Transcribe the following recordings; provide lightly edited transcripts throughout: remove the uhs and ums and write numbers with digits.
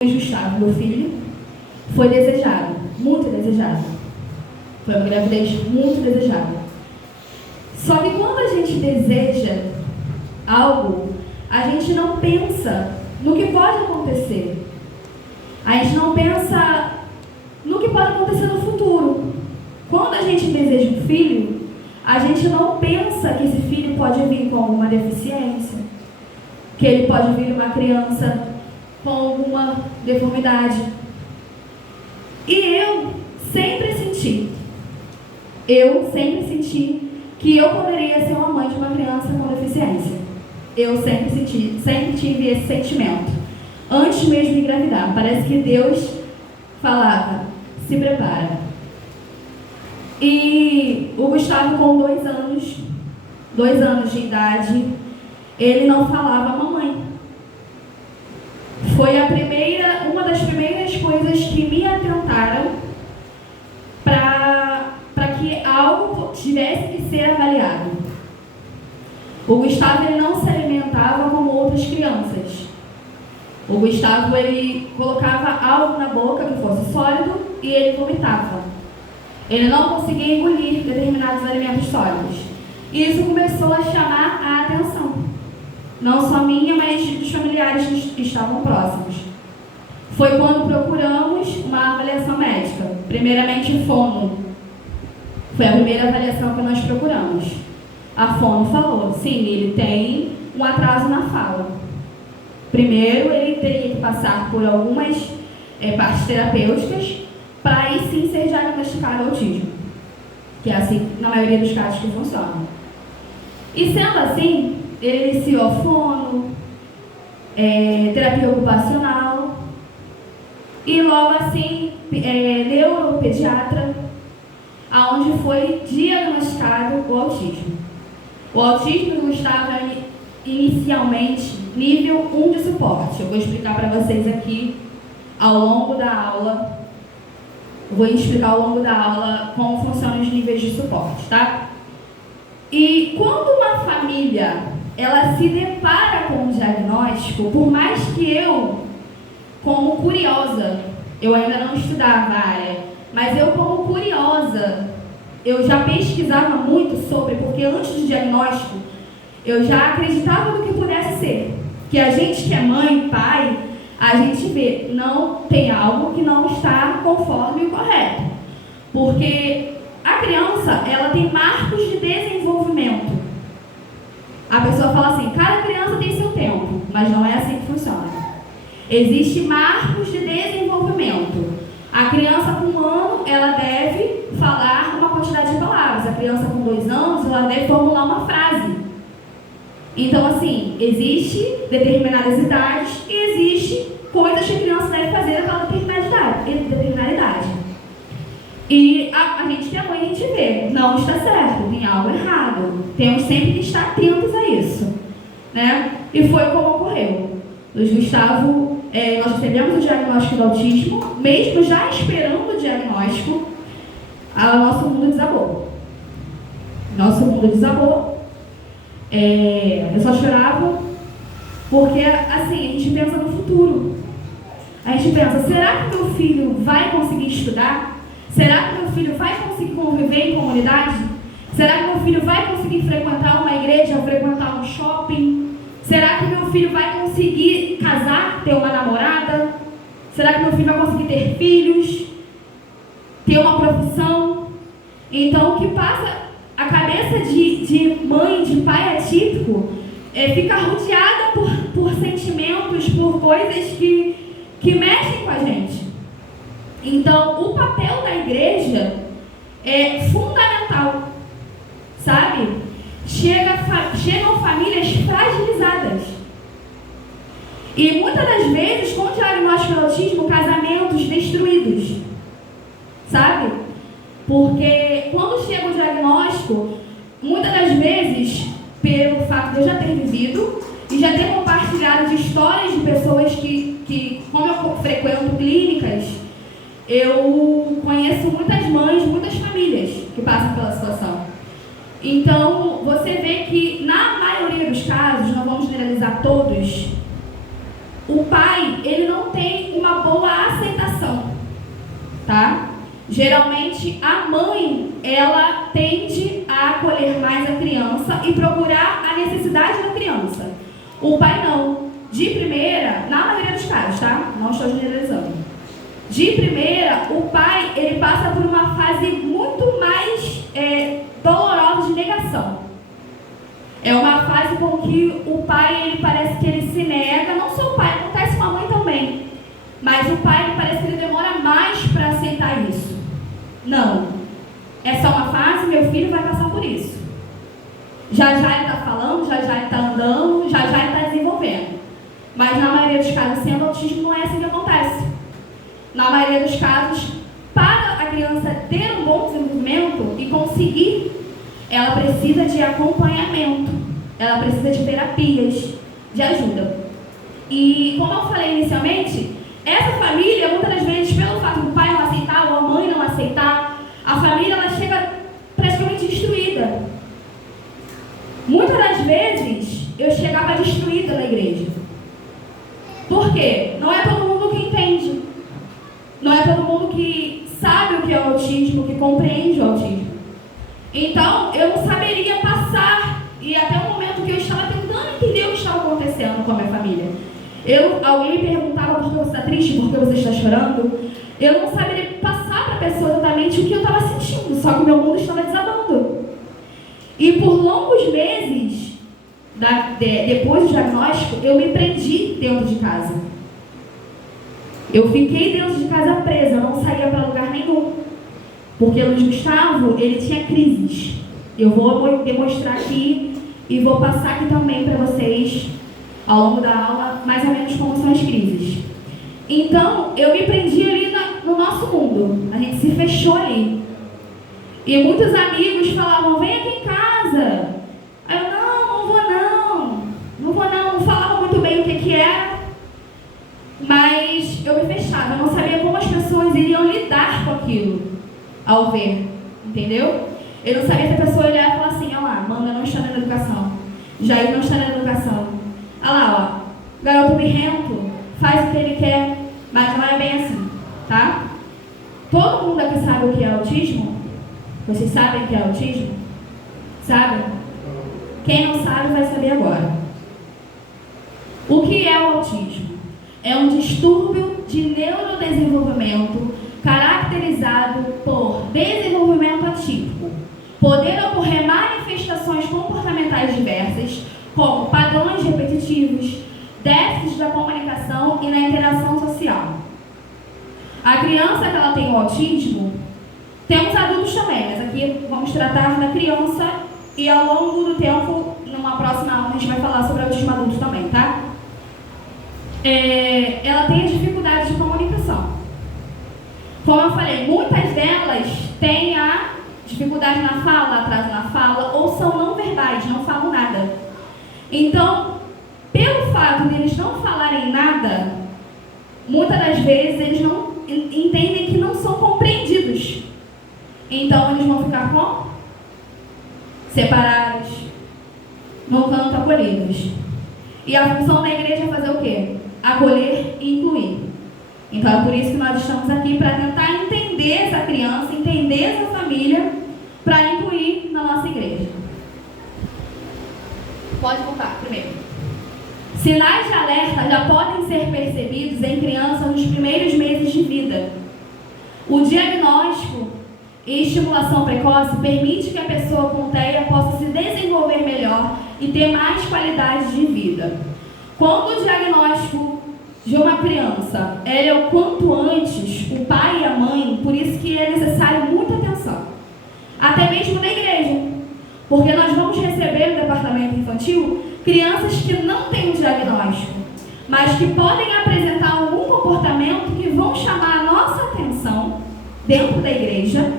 Gustavo, meu filho, foi desejado, muito desejado. Foi uma gravidez muito desejada. Só que quando a gente deseja algo, a gente não pensa no que pode acontecer. A gente não pensa no que pode acontecer no futuro. Quando a gente deseja um filho, a gente não pensa que esse filho pode vir com alguma deficiência, que ele pode vir uma criança com alguma deformidade. E eu sempre senti que eu poderia ser uma mãe de uma criança com deficiência. Eu sempre tive esse sentimento. Antes mesmo de engravidar, parece que Deus falava, se prepara. E o Gustavo, com 2 anos de idade, ele não falava mamãe. Foi uma das primeiras coisas que me atentaram para que algo tivesse que ser avaliado. O Gustavo, ele não se alimentava como outras crianças. O Gustavo, ele colocava algo na boca que fosse sólido e ele vomitava. Ele não conseguia engolir determinados alimentos sólidos. E isso começou a chamar a atenção. Não só minha, mas dos familiares que estavam próximos. Foi quando procuramos uma avaliação médica. Primeiramente, fono. Foi a primeira avaliação que nós procuramos. A fono falou, sim, ele tem um atraso na fala. Primeiro, ele teria que passar por algumas partes terapêuticas para aí sim ser diagnosticado autismo. Que é assim, na maioria dos casos, que funciona. E sendo assim, ele iniciou fono, terapia ocupacional e logo assim neuropediatra, aonde foi diagnosticado o autismo. O autismo do Gustavo é inicialmente nível 1 de suporte. Eu vou explicar para vocês aqui ao longo da aula. Vou explicar ao longo da aula como funcionam os níveis de suporte, tá? E quando uma família ela se depara com um diagnóstico, por mais que eu, como curiosa, eu ainda não estudava a área, mas eu como curiosa, eu já pesquisava muito sobre, porque antes do diagnóstico, eu já acreditava no que pudesse ser. Que a gente que é mãe, pai, a gente vê, não tem algo que não está conforme o correto. Porque a criança, ela tem marcos de desenvolvimento. A pessoa fala assim, cada criança tem seu tempo, mas não é assim que funciona. Existem marcos de desenvolvimento. A criança com 1 ano, ela deve falar uma quantidade de palavras. A criança com 2 anos, ela deve formular uma frase. Então, assim, existe determinadas idades e existe coisas que a criança deve fazer naquela determinada idade. E a gente que é mãe, a gente vê, não está certo, tem algo errado. Temos sempre que estar atentos a isso, né? E foi como ocorreu. Luiz Gustavo, nós recebemos o diagnóstico do autismo, mesmo já esperando o diagnóstico, nosso mundo desabou. Eu só chorava porque, assim, a gente pensa no futuro. A gente pensa, será que meu filho vai conseguir estudar? Será que meu filho vai conseguir conviver em comunidade? Será que meu filho vai conseguir frequentar uma igreja, frequentar um shopping? Será que meu filho vai conseguir casar, ter uma namorada? Será que meu filho vai conseguir ter filhos? Ter uma profissão? Então, o que passa a cabeça de mãe, de pai atípico, fica rodeada por sentimentos, por coisas que mexem com a gente. Então, o papel da igreja é fundamental, sabe? Chegam famílias fragilizadas. E muitas das vezes, com o diagnóstico de autismo, casamentos destruídos, sabe? Porque quando chega o diagnóstico, muitas das vezes, pelo fato de eu já ter vivido e já ter compartilhado de histórias de pessoas que como eu frequento clínicas, eu conheço muitas mães, muitas famílias que passam pela situação. Então, você vê que, na maioria dos casos, não vamos generalizar todos, o pai, ele não tem uma geralmente a mãe, ela tende a acolher mais a criança e procurar a necessidade da criança. O pai não. De primeira, na maioria dos casos, tá? Não estou generalizando. De primeira, o pai, ele passa por uma fase muito mais dolorosa de negação. É uma fase com que o pai, ele parece que ele se nega, não só o pai, acontece com a mãe também. Mas o pai, ele parece que ele demora mais para aceitar isso. Não. É só uma fase, meu filho vai passar por isso. Já ele está falando, já ele está andando, já ele está desenvolvendo. Mas na maioria dos casos, sendo autismo, não é assim que acontece. Na maioria dos casos, para a criança ter um bom desenvolvimento e conseguir, ela precisa de acompanhamento, ela precisa de terapias, de ajuda. E como eu falei inicialmente, essa família, muitas das vezes, pelo fato do pai não aceitar ou a mãe não aceitar, a família ela chega praticamente destruída. Muitas das vezes, eu chegava destruída na igreja. Por quê? Não é todo mundo que entende. Não é todo mundo que sabe o que é o autismo, que compreende o autismo. Então, eu não saberia passar, e até o momento que eu estava tentando entender o que estava acontecendo com a minha família. Alguém me perguntava por que você está triste, por que você está chorando. Eu não saberia passar para a pessoa exatamente o que eu estava sentindo, só que o meu mundo estava desabando. E por longos meses, depois do diagnóstico, eu me prendi dentro de casa. Eu fiquei dentro de casa presa, eu não saía para lugar nenhum. Porque o Luiz Gustavo, ele tinha crises. Eu vou demonstrar aqui e vou passar aqui também para vocês, ao longo da aula, mais ou menos como são as crises. Então, eu me prendi ali no nosso mundo. A gente se fechou ali. E muitos amigos falavam, vem aqui em casa. Aí eu, não vou não. Não falava muito bem o que era. Mas eu me fechava, eu não sabia como as pessoas iriam lidar com aquilo ao ver, entendeu? Eu não sabia se a pessoa olhar e falar assim, olha lá, Amanda não está na educação, Jair não está na educação, olha lá, ó, garoto birrento, faz o que ele quer, mas não é bem assim, tá? Todo mundo aqui sabe o que é autismo? Vocês sabem o que é autismo? Sabem? Quem não sabe vai saber agora. O que é o autismo? É um distúrbio de neurodesenvolvimento caracterizado por desenvolvimento atípico, poder ocorrer manifestações comportamentais diversas, como padrões repetitivos, déficits da comunicação e na interação social. A criança que ela tem o autismo, temos adultos também, mas aqui vamos tratar da criança e ao longo do tempo, numa próxima aula, a gente vai falar sobre autismo adulto também, tá? Ela tem dificuldade de comunicação. Como eu falei, muitas delas têm a dificuldade na fala, atraso na fala, ou são não verbais, não falam nada. Então, pelo fato de eles não falarem nada, muitas das vezes eles não entendem que não são compreendidos. Então, eles vão ficar como? Separados, no canto, acolhidos. E a função da igreja é fazer o quê? Acolher e incluir. Então é por isso que nós estamos aqui, para tentar entender essa criança, entender essa família, para incluir na nossa igreja. Pode voltar primeiro. Sinais de alerta já podem ser percebidos em crianças nos primeiros meses de vida. O diagnóstico e estimulação precoce permite que a pessoa com TEA possa se desenvolver melhor e ter mais qualidade de vida. Quando o diagnóstico de uma criança é o quanto antes, o pai e a mãe, por isso que é necessário muita atenção. Até mesmo na igreja. Porque nós vamos receber no departamento infantil crianças que não têm o diagnóstico, mas que podem apresentar algum comportamento que vão chamar a nossa atenção dentro da igreja.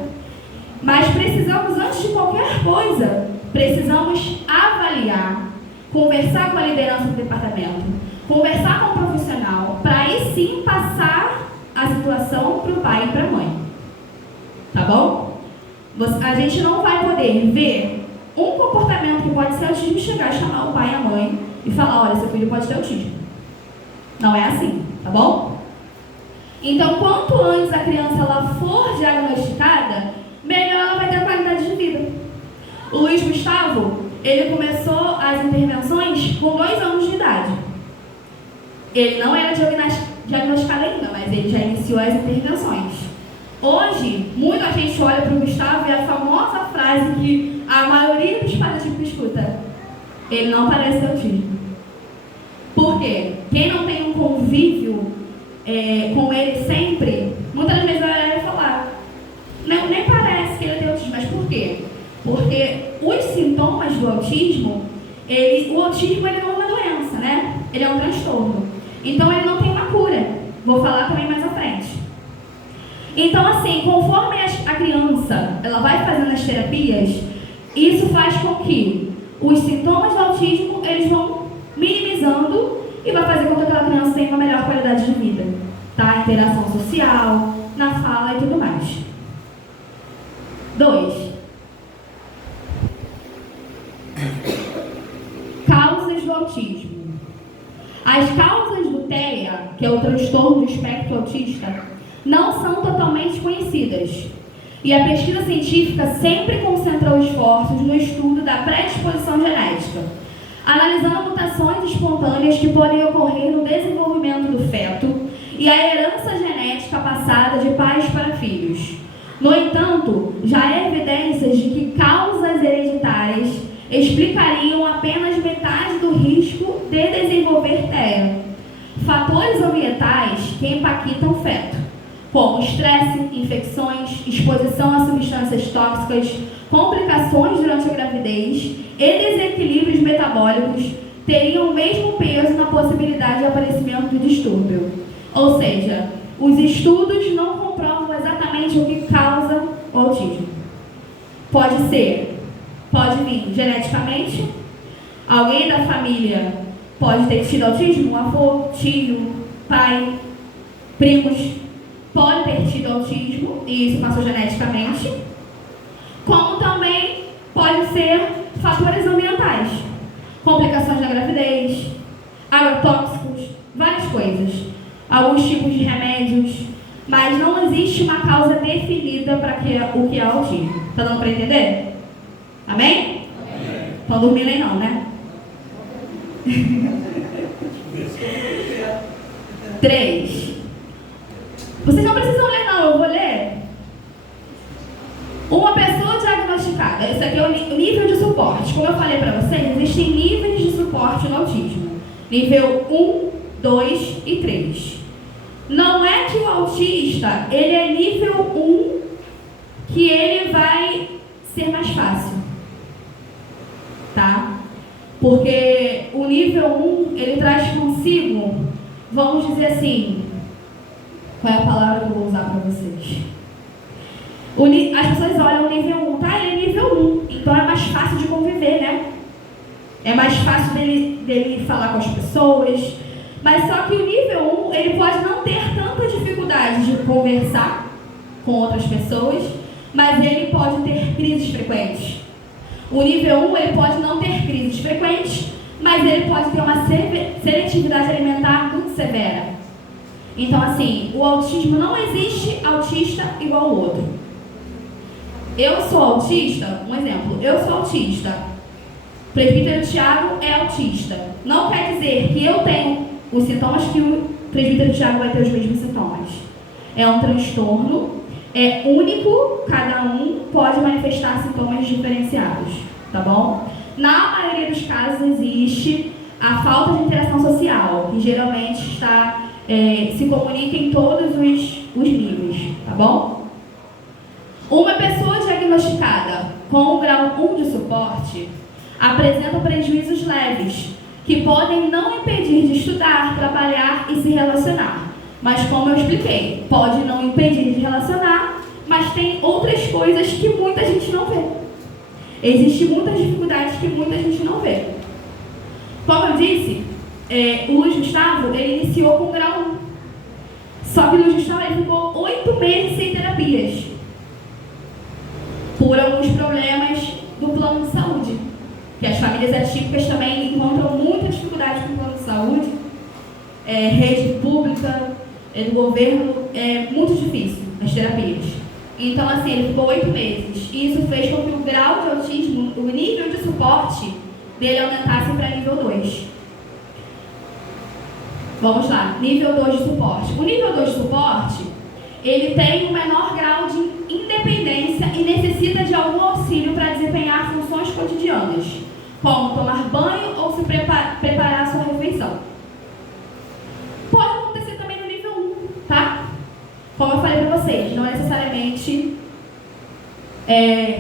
Mas precisamos, antes de qualquer coisa, precisamos avaliar, conversar com a liderança do departamento, conversar com o profissional, para aí sim passar a situação para o pai e para a mãe. Tá bom? A gente não vai poder ver um comportamento que pode ser autismo e chegar a chamar o pai e a mãe e falar, olha, seu filho pode ter autismo. Não é assim, tá bom? Então, quanto antes a criança ela for diagnosticada, melhor ela vai ter qualidade de vida. O Luiz Gustavo, ele começou as intervenções com 2 anos de idade. Ele não era diagnosticado ainda, mas ele já iniciou as intervenções. Hoje, muita gente olha para o Gustavo e a famosa frase que a maioria dos paradigmas escuta: ele não parece ter autismo. Por quê? Quem não tem um convívio com ele sempre, muitas vezes vai falar: não, nem parece que ele tem autismo. Mas por quê? Porque os sintomas do autismo, o autismo ele não é uma doença, né? Ele é um transtorno. Então ele não tem uma cura. Vou falar também mais à frente. Então, assim, conforme a criança ela vai fazendo as terapias, isso faz com que os sintomas do autismo eles vão minimizando e vai fazer com que aquela criança tenha uma melhor qualidade de vida, tá? Interação social, na fala e tudo mais. 2. Causas do autismo. As causas do TEA, que é o transtorno do espectro autista, não são totalmente conhecidas. E a pesquisa científica sempre concentrou esforços no estudo da predisposição genética, analisando mutações espontâneas que podem ocorrer no desenvolvimento do feto e a herança genética passada de pais para filhos. No entanto, já há evidências de que causas hereditárias explicariam apenas metade do risco de desenvolver TEA. Fatores ambientais que impactam o feto, como estresse, infecções, exposição a substâncias tóxicas, complicações durante a gravidez e desequilíbrios metabólicos, teriam o mesmo peso na possibilidade de aparecimento do distúrbio. Ou seja, os estudos não comprovam exatamente o que causa o autismo. Pode vir geneticamente, alguém da família pode ter tido autismo, um avô, tio, pai, primos, pode ter tido autismo e isso passou geneticamente, como também pode ser fatores ambientais, complicações da gravidez, agrotóxicos, várias coisas, alguns tipos de remédios, mas não existe uma causa definida para o que é autismo. Está dando para entender? Amém? Estão dormindo aí não, né? 3. Vocês não precisam ler não, eu vou ler. Uma pessoa diagnosticada. Esse aqui é o nível de suporte. Como eu falei para vocês, existem níveis de suporte no autismo. Nível 1, 2 e 3. Não é que o autista, ele é nível 1, que ele vai ser mais fácil. Tá? Porque o nível 1, ele traz consigo, vamos dizer assim, qual é a palavra que eu vou usar para vocês? As pessoas olham o nível 1, tá? Ele é nível 1, então é mais fácil de conviver, né? É mais fácil dele falar com as pessoas. Mas só que o nível 1, ele pode não ter tanta dificuldade de conversar com outras pessoas, mas ele pode ter crises frequentes. O nível 1, ele pode não ter crises frequentes, mas ele pode ter uma seletividade alimentar muito severa. Então, assim, o autismo não existe autista igual ao outro. Eu sou autista, um exemplo, eu sou autista. O presbítero Tiago é autista. Não quer dizer que eu tenho os sintomas que o presbítero Tiago vai ter os mesmos sintomas. É um transtorno, é único, cada um pode manifestar sintomas diferenciados, tá bom? Na maioria dos casos existe a falta de interação social, que geralmente se comunica em todos os níveis, tá bom? Uma pessoa diagnosticada com o grau 1 de suporte apresenta prejuízos leves, que podem não impedir de estudar, trabalhar e se relacionar. Mas, como eu expliquei, pode não impedir de relacionar, mas tem outras coisas que muita gente não vê. Existem muitas dificuldades que muita gente não vê. Como eu disse, o Luiz Gustavo, ele iniciou com grau 1. Só que o Luiz Gustavo ele ficou 8 meses sem terapias, por alguns problemas do plano de saúde. Que as famílias atípicas também encontram muita dificuldade com o plano de saúde, rede pública, do governo é muito difícil, as terapias. Então, assim, ele ficou 8 meses. E isso fez com que o grau de autismo, o nível de suporte dele aumentasse para nível 2. Vamos lá, nível 2 de suporte. O nível 2 de suporte, ele tem um menor grau de independência e necessita de algum auxílio para desempenhar funções cotidianas, como tomar banho ou se preparar a sua refeição. Pode acontecer também no nível 1, tá? Como eu falei para vocês, não é necessariamente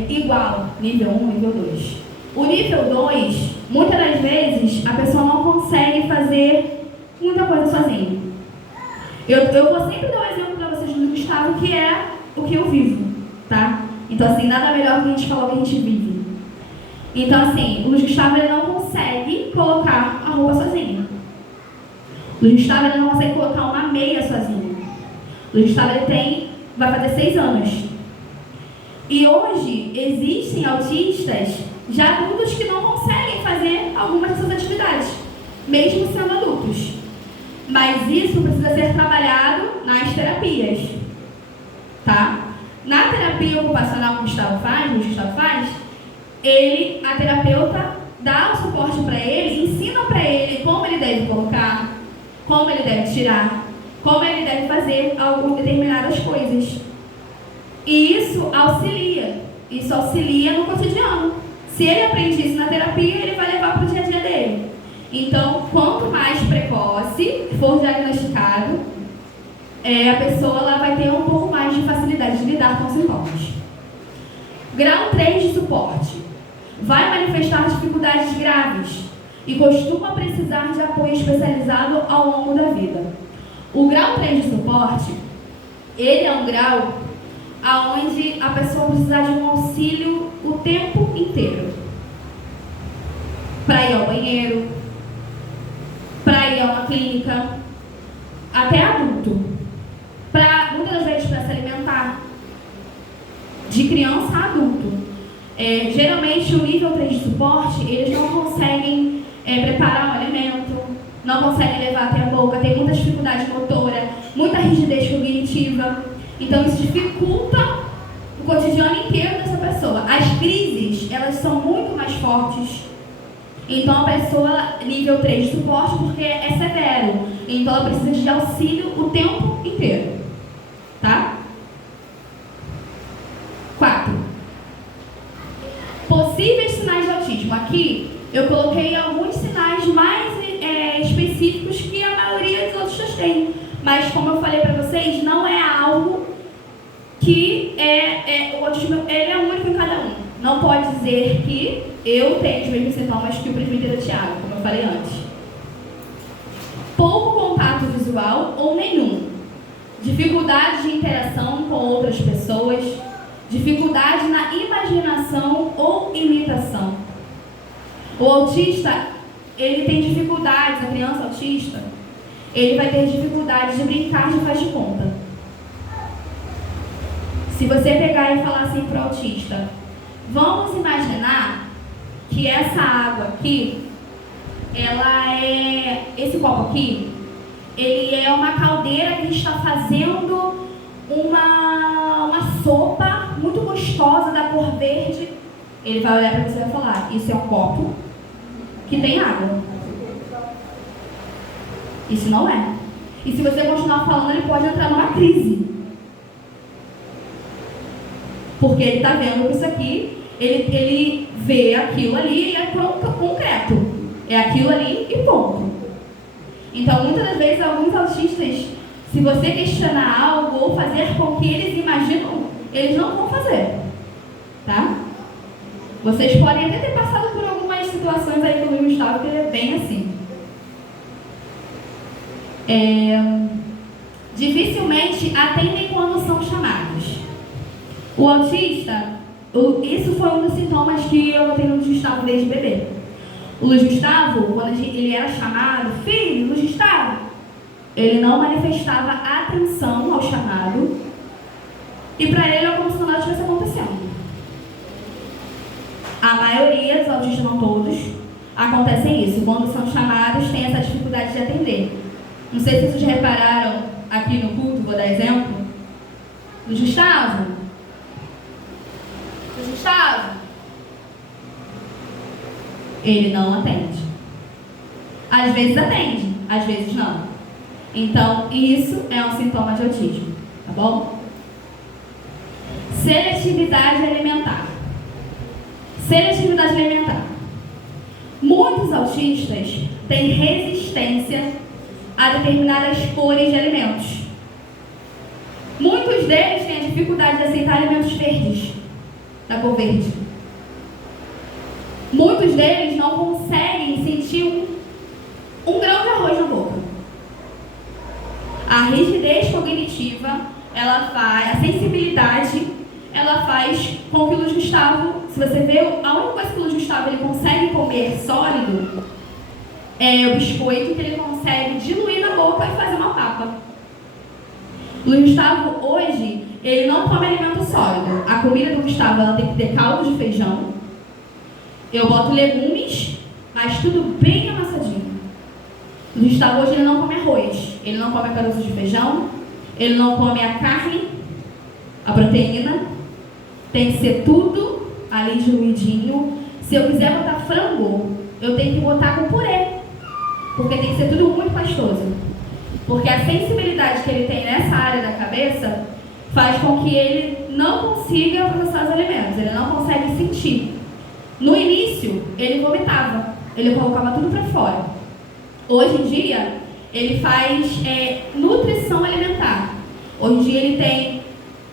igual nível 1 nível 2. O nível 2, muitas das vezes, a pessoa não consegue fazer muita coisa sozinha. Eu vou sempre dar um exemplo para vocês do Gustavo, que é o que eu vivo, tá? Então, assim, nada melhor que a gente falar o que a gente vive. Então, assim, o Luiz Gustavo ele não consegue colocar a roupa sozinho. O Luiz Gustavo ele não consegue colocar uma meia sozinho. O Luiz Gustavo ele vai fazer 6 anos. E hoje existem autistas já adultos que não conseguem fazer algumas dessas atividades, mesmo sendo adultos. Mas isso precisa ser trabalhado nas terapias, tá? Na terapia ocupacional que o Gustavo faz, a terapeuta dá o suporte para ele, ensina para ele como ele deve colocar, como ele deve tirar, como ele deve fazer determinadas coisas. E isso auxilia no cotidiano. Se ele aprende isso na terapia, ele vai levar para o dia a dia dele. Então, quanto mais precoce for diagnosticado, a pessoa ela vai ter um pouco mais de facilidade de lidar com os sintomas. Grau 3 de suporte. Vai manifestar dificuldades graves e costuma precisar de apoio especializado ao longo da vida. O grau 3 de suporte, ele é um grau onde a pessoa precisa de um auxílio o tempo inteiro. Para ir ao banheiro, para ir a uma clínica, até adulto. Muitas das vezes para se alimentar, de criança a adulto. Geralmente o nível 3 de suporte, eles não conseguem preparar um alimento, não conseguem levar até a boca, tem muita dificuldade motora, muita rigidez cognitiva. Então isso dificulta o cotidiano inteiro dessa pessoa. As crises, elas são muito mais fortes. Então a pessoa, nível 3 de suporte, porque é severo. Então ela precisa de auxílio o tempo inteiro. Tá? 4. Possíveis sinais de autismo. Aqui eu coloquei alguns sinais mais específicos que a maioria dos autistas tem. Mas como eu falei para vocês, não é algo que o autismo ele é único em cada um. Não pode dizer que eu tenho os mesmos sintomas que o presbítero Tiago, como eu falei antes. Pouco contato visual ou nenhum. Dificuldade de interação com outras pessoas. Dificuldade na imaginação ou imitação. O autista, ele tem dificuldades, a criança autista, ele vai ter dificuldade de brincar de faz de conta. Se você pegar e falar assim para o autista, vamos imaginar que essa água aqui, esse copo aqui, ele é uma caldeira que a gente está fazendo uma sopa muito gostosa da cor verde. Ele vai olhar para você e vai falar, isso é um copo que tem água. Isso não é. E se você continuar falando, ele pode entrar numa crise. Porque ele está vendo que isso aqui, ele vê aquilo ali e é concreto. É aquilo ali e ponto. Então, muitas das vezes, alguns autistas, se você questionar algo ou fazer com que eles imaginam, eles não vão fazer. Tá? Vocês podem até ter passado por algumas situações aí com o Gustavo, que ele é bem assim. Dificilmente atendem quando são chamados. O autista, isso foi um dos sintomas que eu notei no Luiz Gustavo desde bebê. O Luiz Gustavo, quando ele era chamado, filho, Luiz Gustavo, ele não manifestava atenção ao chamado e para ele é como se nada estivesse acontecendo. A maioria dos autistas, não todos, acontecem isso. Quando são chamados, tem essa dificuldade de atender. Não sei se vocês repararam aqui no culto, vou dar exemplo. Luiz Gustavo. Luiz Gustavo. Ele não atende. Às vezes atende, às vezes não. Então, isso é um sintoma de autismo, tá bom? Seletividade alimentar. Seletividade alimentar. Muitos autistas têm resistência a determinadas cores de alimentos. Muitos deles têm a dificuldade de aceitar alimentos verdes, da cor verde. Muitos deles não conseguem sentir um grão de arroz na boca. A rigidez cognitiva, a sensibilidade, ela faz com que o Luiz Gustavo, se você vê, a única coisa que o Luiz Gustavo ele consegue comer sólido é o biscoito que ele consegue diluir na boca e fazer uma papa. O Luiz Gustavo, hoje, ele não come alimento sólido. A comida do Gustavo, ela tem que ter caldo de feijão. Eu boto legumes, mas tudo bem amassadinho. O Gustavo hoje ele não come arroz, ele não come caroço de feijão, ele não come a carne, a proteína. Tem que ser tudo ali diluidinho. Se eu quiser botar frango, eu tenho que botar com purê, porque tem que ser tudo muito pastoso. Porque a sensibilidade que ele tem nessa área da cabeça faz com que ele não consiga processar os alimentos, ele não consegue sentir. No início, ele vomitava, ele colocava tudo para fora. Hoje em dia, ele faz nutrição alimentar. Hoje em dia, ele tem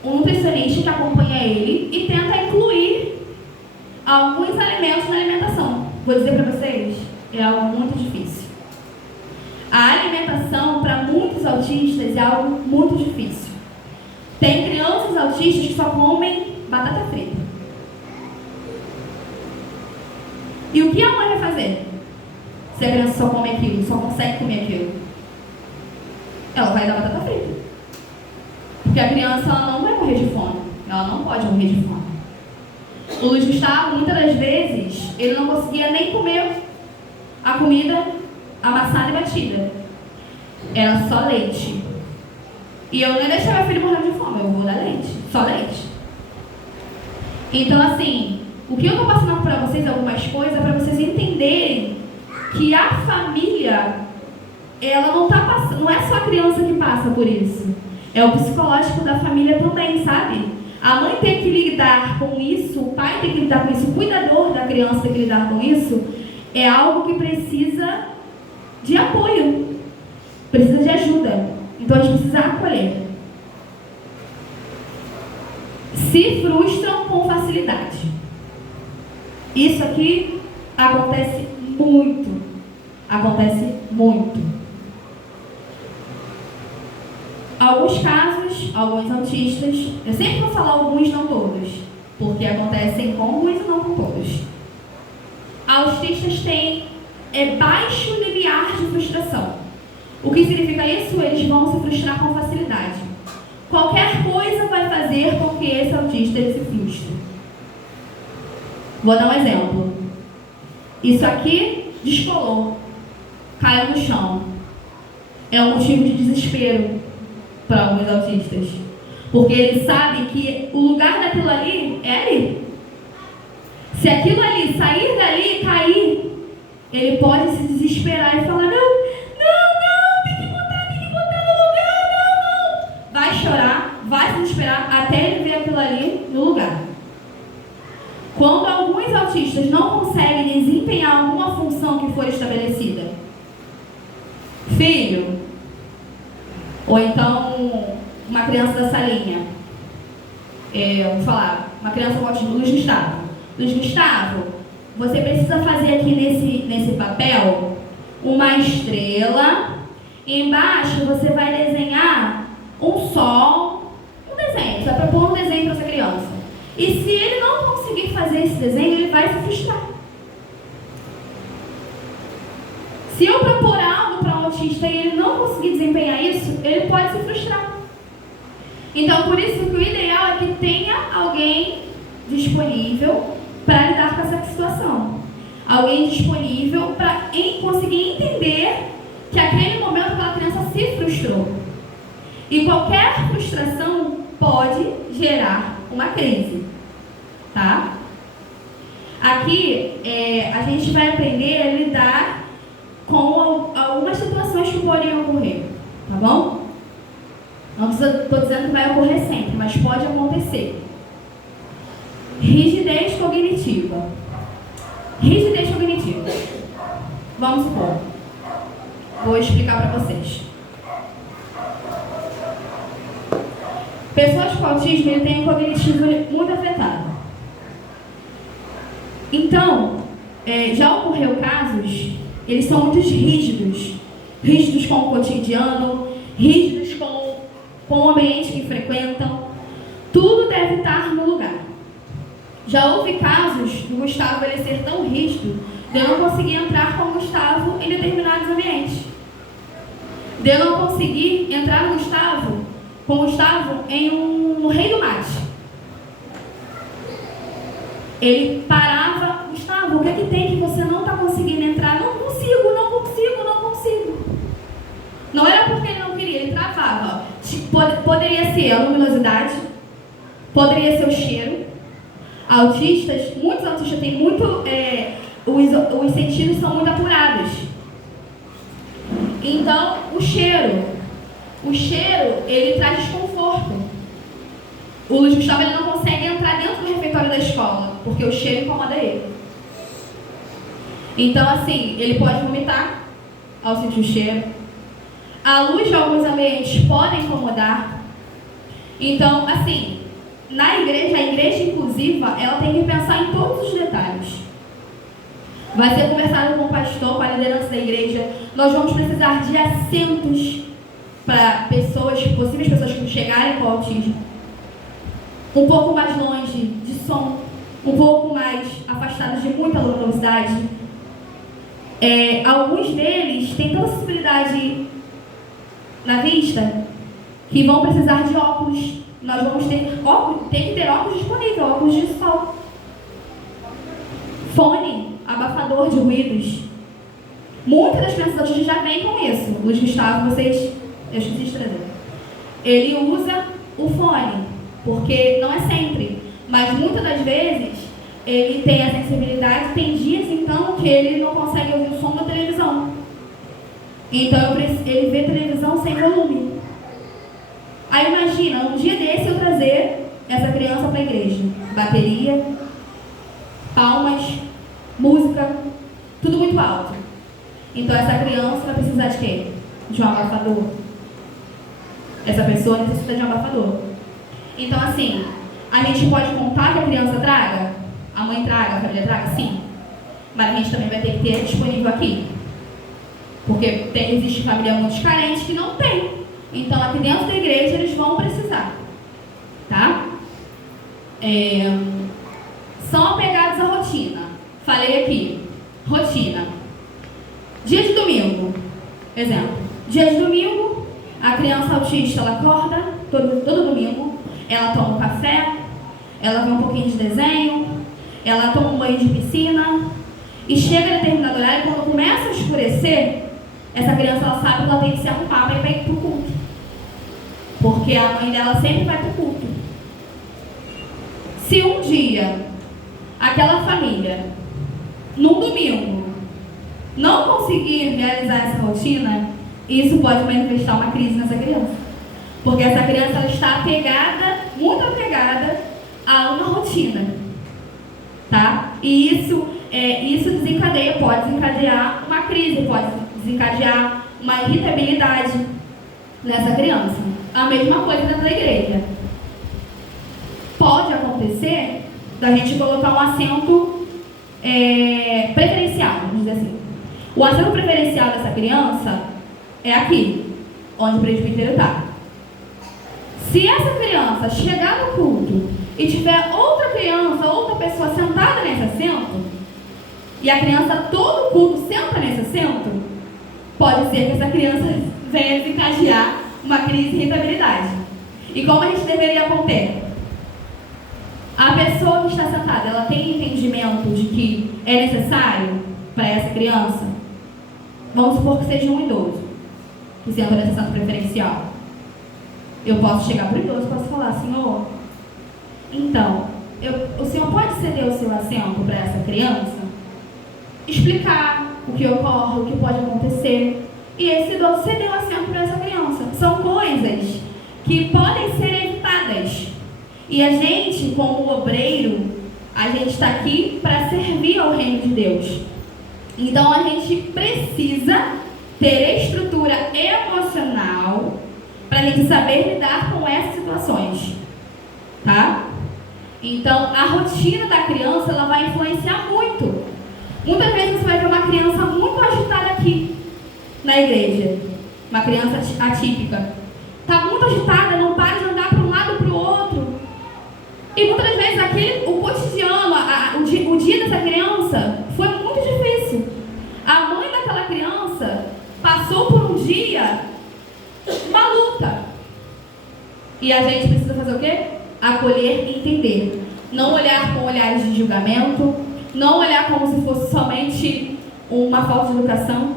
um nutricionista que acompanha ele e tenta incluir alguns alimentos na alimentação. Vou dizer para vocês, é algo muito difícil. A alimentação, para muitos autistas, é algo muito difícil. Tem crianças autistas que só comem batata frita. E o que a mãe vai fazer? Se a criança só come aquilo, só consegue comer aquilo, ela vai dar batata frita. Porque a criança ela não vai morrer de fome. Ela não pode morrer de fome. O Luiz Gustavo, muitas das vezes, ele não conseguia nem comer a comida amassada e batida. Era só leite. E eu não ia deixar meu filho morrer de fome, eu vou dar leite. Só leite. Então, assim, o que eu estou passando para vocês, algumas coisas, para vocês entenderem que a família, ela não está passando, não é só a criança que passa por isso. É o psicológico da família também, sabe? A mãe tem que lidar com isso, o pai tem que lidar com isso, o cuidador da criança tem que lidar com isso. É algo que precisa de apoio, precisa de ajuda. Então a gente precisa acolher. Se frustram com facilidade. Isso aqui acontece muito. Acontece muito. Alguns casos, alguns autistas, eu sempre vou falar alguns, não todos, porque acontecem com alguns e não com todos. Autistas têm baixo limiar de frustração. O que significa isso? Eles vão se frustrar com facilidade. Qualquer coisa vai fazer com que esse autista ele se frustre. Vou dar um exemplo. Isso aqui descolou, caiu no chão. É um motivo de desespero para alguns autistas. Porque ele sabe que o lugar daquilo ali é ali. Se aquilo ali sair dali e cair, ele pode se desesperar e falar, não, tem que botar no lugar, não. Vai chorar, vai se desesperar até ele ver aquilo ali no lugar. Quando alguns autistas não conseguem desempenhar alguma função que for estabelecida, filho, ou então uma criança da salinha, vou falar, uma criança com autismo, Luiz Gustavo, você precisa fazer aqui nesse papel uma estrela, embaixo você vai desenhar um sol, um desenho, você vai propor um desenho para essa criança. E se ele não conseguir fazer esse desenho, ele vai se frustrar. Se eu propor algo para um autista e ele não conseguir desempenhar isso, ele pode se frustrar. Então, por isso que o ideal é que tenha alguém disponível para lidar com essa situação. Alguém disponível para conseguir entender que aquele momento aquela criança se frustrou. E qualquer frustração pode gerar uma crise, tá? Aqui, a gente vai aprender a lidar com algumas situações que podem ocorrer, tá bom? Não estou dizendo que vai ocorrer sempre, mas pode acontecer. Rigidez cognitiva. Rigidez cognitiva. Vamos supor. Vou explicar para vocês. Pessoas com autismo têm um cognitivo muito afetado. Então, já ocorreu casos, eles são muito rígidos. Rígidos com o cotidiano, rígidos com o ambiente que frequentam. Tudo deve estar no lugar. Já houve casos do Gustavo ele ser tão rígido de eu não conseguir entrar com o Gustavo em determinados ambientes. De eu não conseguir entrar com o Gustavo no Rei do Mate. Ele parava, Gustavo, o que é que tem que você não está conseguindo entrar? Não consigo. Não era porque ele não queria, ele travava. Poderia ser a luminosidade, poderia ser o cheiro. Muitos autistas têm muito, os sentidos são muito apurados. Então, o cheiro, ele traz desconforto. O Luiz Gustavo ele não consegue entrar dentro do refeitório da escola, porque o cheiro incomoda ele. Então, assim, ele pode vomitar ao sentir o cheiro. A luz de alguns ambientes pode incomodar. Então, assim, a igreja inclusiva, ela tem que pensar em todos os detalhes. Vai ser conversado com o pastor, com a liderança da igreja. Nós vamos precisar de assentos para possíveis pessoas que chegarem com autismo. Um pouco mais longe de som, um pouco mais afastados de muita luminosidade. Alguns deles têm tanta sensibilidade na vista que vão precisar de óculos. Nós vamos ter que ter óculos disponíveis, óculos de sol. Fone, abafador de ruídos. Muitas das crianças autistas já vêm com isso. Luiz Gustavo, eu esqueci de trazer. Ele usa o fone, porque não é sempre, mas muitas das vezes ele tem a sensibilidade, tem dias então que ele não consegue ouvir o som da televisão. Então ele vê televisão sem volume. Aí imagina, um dia desse eu trazer essa criança para a igreja. Bateria, palmas, música, tudo muito alto. Então essa criança vai precisar de quê? De um abafador. Essa pessoa necessita de um abafador. Então assim, a gente pode contar que a criança traga? A mãe traga, a família traga? Sim. Mas a gente também vai ter que ter disponível aqui. Porque existe família muito carente que não tem. Então aqui dentro da igreja eles vão precisar. Tá? São apegados à rotina. Falei aqui. Rotina. Dia de domingo. Exemplo. Dia de domingo, a criança autista ela acorda todo domingo. Ela toma um café. Ela vê um pouquinho de desenho. Ela toma um banho de piscina. E chega a determinado horário, quando começa a escurecer, essa criança ela sabe que ela tem que se arrumar para ir para o culto. Porque a mãe dela sempre vai para o culto. Se um dia aquela família, num domingo, não conseguir realizar essa rotina, isso pode manifestar uma crise nessa criança. Porque essa criança ela está apegada, muito apegada a uma rotina. Tá? E isso pode desencadear uma crise, pode desencadear uma irritabilidade nessa criança. A mesma coisa dentro da igreja. Pode acontecer da gente colocar um assento preferencial, vamos dizer assim. O assento preferencial dessa criança é aqui, onde o presbítero está. Se essa criança chegar no culto e tiver outra criança, outra pessoa sentada nesse assento, e a criança todo culto senta nesse assento, pode ser que essa criança venha desencadear uma crise de irritabilidade. E como a gente deveria conter? A pessoa que está sentada, ela tem entendimento de que é necessário para essa criança? Vamos supor que seja um idoso que senta nesse assento preferencial. Eu posso chegar para o idoso e posso falar: Senhor, então, o senhor pode ceder o seu assento para essa criança? Explicar o que ocorre, o que pode acontecer. E esse idoso cedeu o assento para essa criança. São coisas que podem ser evitadas. E a gente, como obreiro, a gente está aqui para servir ao reino de Deus. Então a gente precisa ter estrutura emocional para a gente saber lidar com essas situações, tá? Então a rotina da criança, ela vai influenciar muito. Muitas vezes você vai ver uma criança muito agitada aqui na igreja, uma criança atípica, está muito agitada, não para de andar para um lado e para o outro. E muitas vezes o cotidiano, o dia dessa criança foi muito difícil. A mãe daquela criança passou por um dia, uma luta. E a gente precisa fazer o quê? Acolher e entender. Não olhar com olhares de julgamento, não olhar como se fosse somente uma falta de educação.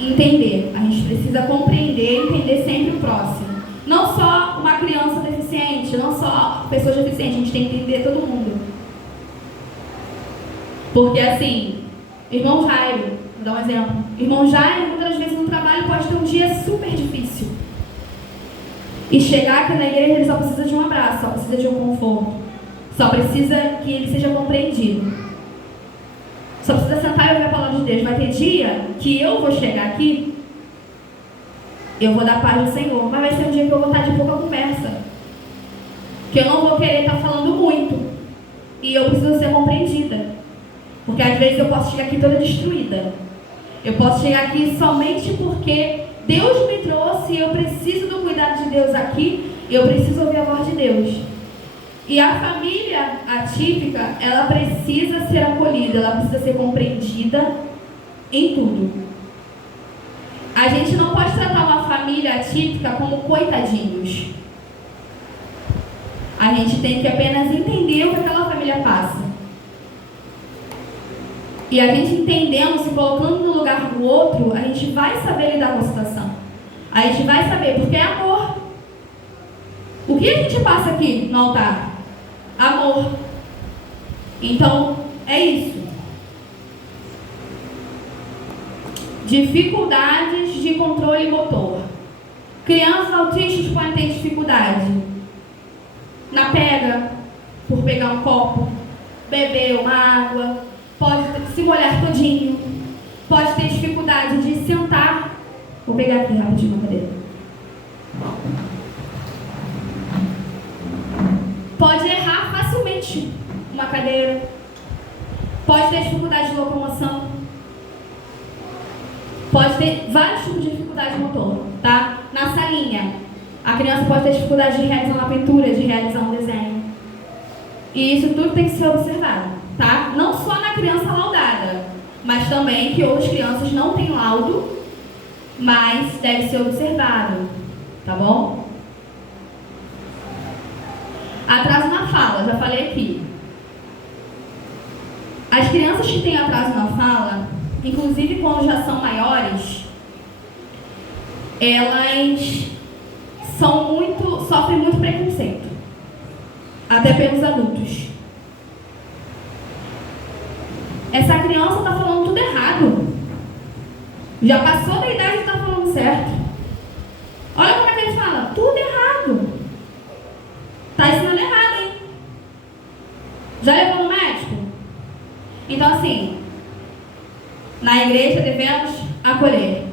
Entender. A gente precisa compreender e entender sempre o próximo. Não só uma criança deficiente, não só pessoas deficientes, a gente tem que entender todo mundo. Porque assim, irmão Jairo, vou dar um exemplo. Irmão Jairo, muitas vezes no trabalho, pode ter um dia super difícil. E chegar aqui na igreja, ele só precisa de um abraço, só precisa de um conforto. Só precisa que ele seja compreendido. Só precisa sentar e ouvir a palavra de Deus. Vai ter dia que eu vou chegar aqui, eu vou dar paz ao Senhor, mas vai ser um dia que eu vou estar de pouca conversa, que eu não vou querer estar falando muito, e eu preciso ser compreendida, porque às vezes eu posso chegar aqui toda destruída, eu posso chegar aqui somente porque Deus me trouxe e eu preciso do cuidado de Deus aqui, e eu preciso ouvir a voz de Deus. E a família atípica, ela precisa ser acolhida, ela precisa ser compreendida em tudo. A gente não pode tratar uma família atípica como coitadinhos. A gente tem que apenas entender o que aquela família passa. E a gente entendendo, se colocando no lugar do outro, a gente vai saber lidar com a situação. A gente vai saber, porque é amor. O que a gente passa aqui no altar? Amor. Então, é isso. Dificuldades de controle motor. Crianças autistas podem ter dificuldade na pega, por pegar um copo, beber uma água, pode se molhar todinho, pode ter dificuldade de sentar. Vou pegar aqui rapidinho uma cadeira. Pode errar facilmente uma cadeira, pode ter dificuldade de locomoção. Pode ter vários tipos de dificuldade motor, tá? Na salinha, a criança pode ter dificuldade de realizar uma pintura, de realizar um desenho. E isso tudo tem que ser observado, tá? Não só na criança laudada, mas também que outras crianças não têm laudo, mas deve ser observado, tá bom? Atraso na fala, já falei aqui. As crianças que têm atraso na fala, inclusive quando já são maiores, elas sofrem muito preconceito, até pelos adultos. Essa criança está falando tudo errado, já passou da idade de estar falando certo. Olha como é que ele fala, tudo errado, está ensinando errado, hein? Já levou no médico? Então assim, na igreja devemos acolher.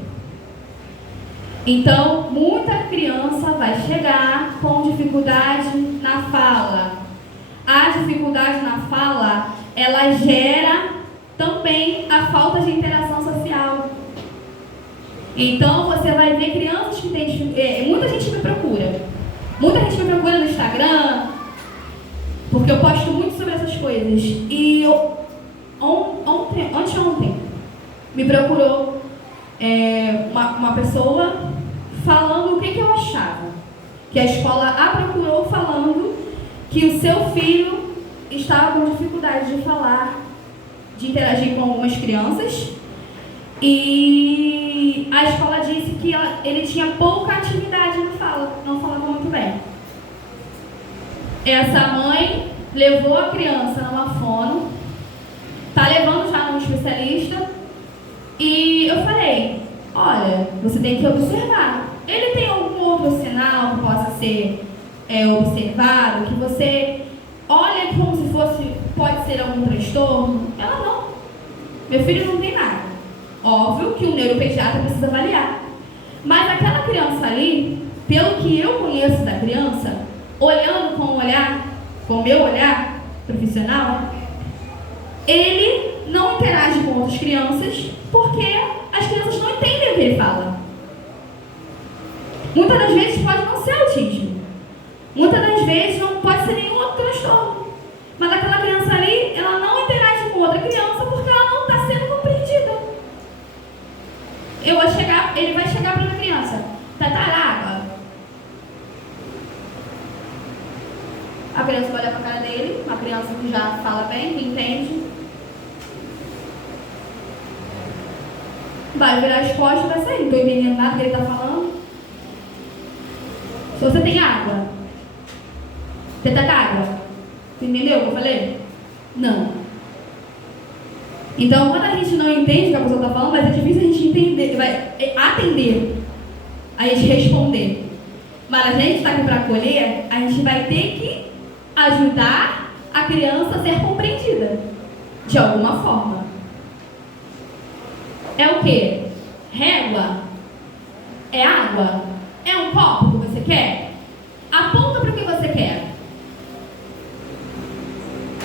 Então, muita criança vai chegar com dificuldade na fala. A dificuldade na fala, ela gera também a falta de interação social. Então, você vai ver crianças que têm dificuldade. Muita gente me procura. Muita gente me procura no Instagram, porque eu posto muito sobre essas coisas. E anteontem, me procurou uma pessoa falando o que eu achava. Que a escola a procurou falando que o seu filho estava com dificuldade de falar, de interagir com algumas crianças. E e a escola disse que ele tinha pouca atividade na fala, não falava muito bem. Essa mãe levou a criança numa fono, tá levando já num especialista, e eu falei, olha, você tem que observar. Ele tem algum outro sinal que possa ser observado, que você olha como se fosse, pode ser algum transtorno? Ela não. Meu filho não tem nada. Óbvio que o neuropediatra precisa avaliar. Mas aquela criança ali, pelo que eu conheço da criança, olhando com o meu olhar profissional, ele não interage com outras crianças porque as crianças não entendem o que ele fala. Muitas das vezes pode não ser autismo. Muitas das vezes não pode ser nenhum outro transtorno. Mas aquela criança ali, ela não interage com outra criança porque ela não está sendo compreendida. Ele vai chegar para a criança, água. A criança vai olhar para a cara dele, uma criança que já fala bem, que entende. Vai virar as costas e vai sair. Não estou entendendo nada que ele está falando. Se você tem água, você tá com água? Você entendeu o que eu falei? Não. Então, quando a gente não entende o que a pessoa está falando, vai ser difícil a gente entender, vai atender, a gente responder. Mas a gente está aqui para acolher, a gente vai ter que ajudar a criança a ser compreendida, de alguma forma. É o quê? Régua? É água? É um copo que você quer? Aponta para o que você quer.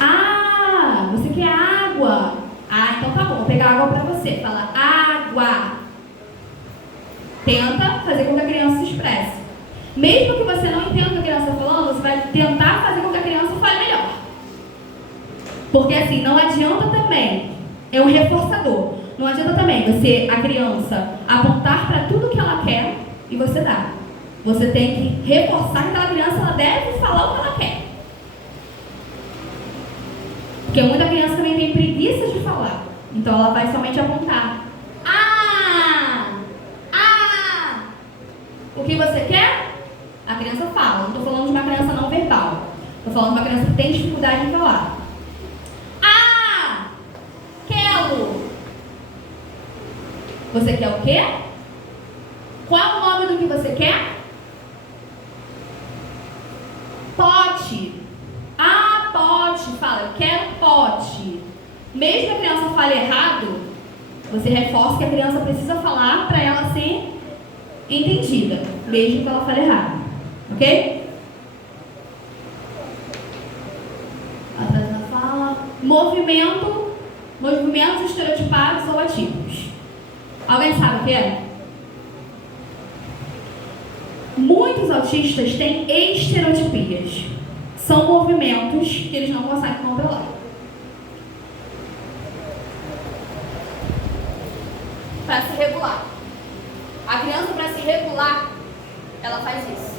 Ah, você quer água. Ah, então tá bom, vou pegar água para você. Fala água. Tenta fazer com que a criança se expresse. Mesmo que você não entenda o que a criança está falando, você vai tentar fazer com que a criança fale melhor. Porque assim, não adianta também, é um reforçador. Não adianta também a criança apontar para tudo que ela quer e você dá. Você tem que reforçar que aquela criança ela deve falar o que ela quer. Porque muita criança também tem preguiça de falar. Então ela vai somente apontar. O que você quer? A criança fala. Não estou falando de uma criança não verbal. Estou falando de uma criança que tem dificuldade em falar. Quero. Você quer o quê? Qual o nome do que você quer? Pote. Pote. Fala, eu quero pote. Mesmo que a criança fale errado, você reforça que a criança precisa falar para ela ser entendida, mesmo que ela fale errado. Ok? Atrás da fala. Movimentos estereotipados ou atípicos. Alguém sabe o que é? Muitos autistas têm estereotipias. São movimentos que eles não conseguem controlar. Para se regular. A criança, para se regular, ela faz isso.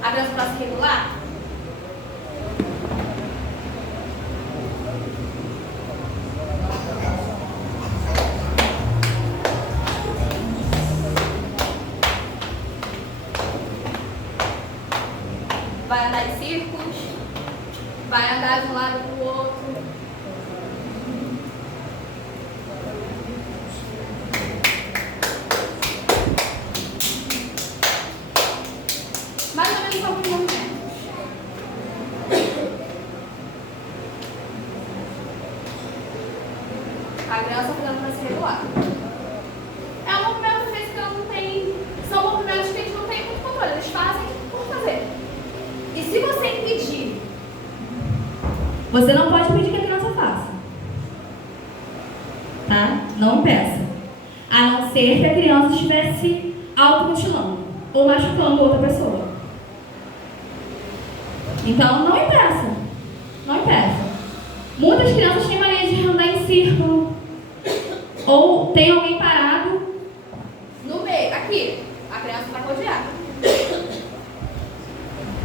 A criança, para se regular, vai andar em círculos, vai andar de um lado para o outro. Mais ou menos alguns movimentos. A criança fazendo para se regular. É um movimento, às vezes, que ela não tem. São movimentos que eles não têm muito controle, eles fazem por fazer. E se você impedir, você não pode pedir que a criança faça. Tá? Não peça. A não ser que a criança estivesse automutilando ou machucando outra pessoa. Então, não impeça. Não impeça. Muitas crianças têm mania de andar em círculo. Ou tem alguém parado no meio. Aqui. A criança vai rodear.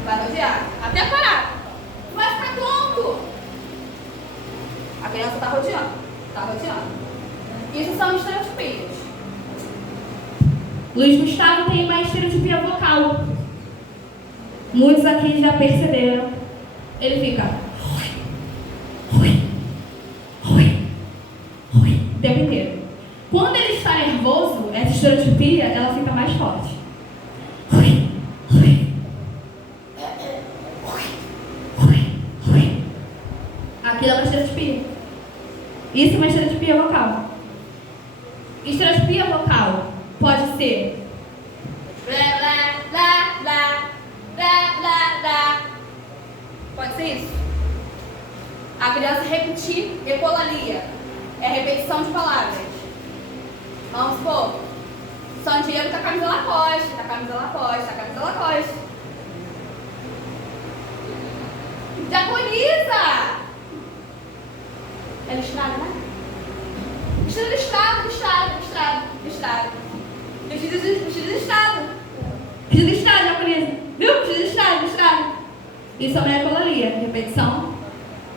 Vai rodear. Até parar. Vai ficar tonto. A criança está rodeando. Está rodeando. Isso são estereotipias. Luiz Gustavo tem uma estereotipia vocal. Muitos aqui já perceberam. Ele fica o tempo inteiro. Quando ele está nervoso, essa estereotipia ela fica mais forte. Aquilo é uma estereotipia. Isso é uma estereotipia vocal. Estereotipia vocal pode ser blá, blá, blá, blá, blá, blá, blá. Pode ser isso? A criança repetir ecolalia. É repetição de palavras. Vamos supor. São Diego tá camisa Lacoste, tá camisa Lacoste, tá camisa Lacoste. Diaconisa! É listrado, né? Listrado. Vestido listrado, Diaconisa. Viu? Vestido listrado. Isso é uma ecolalia. Repetição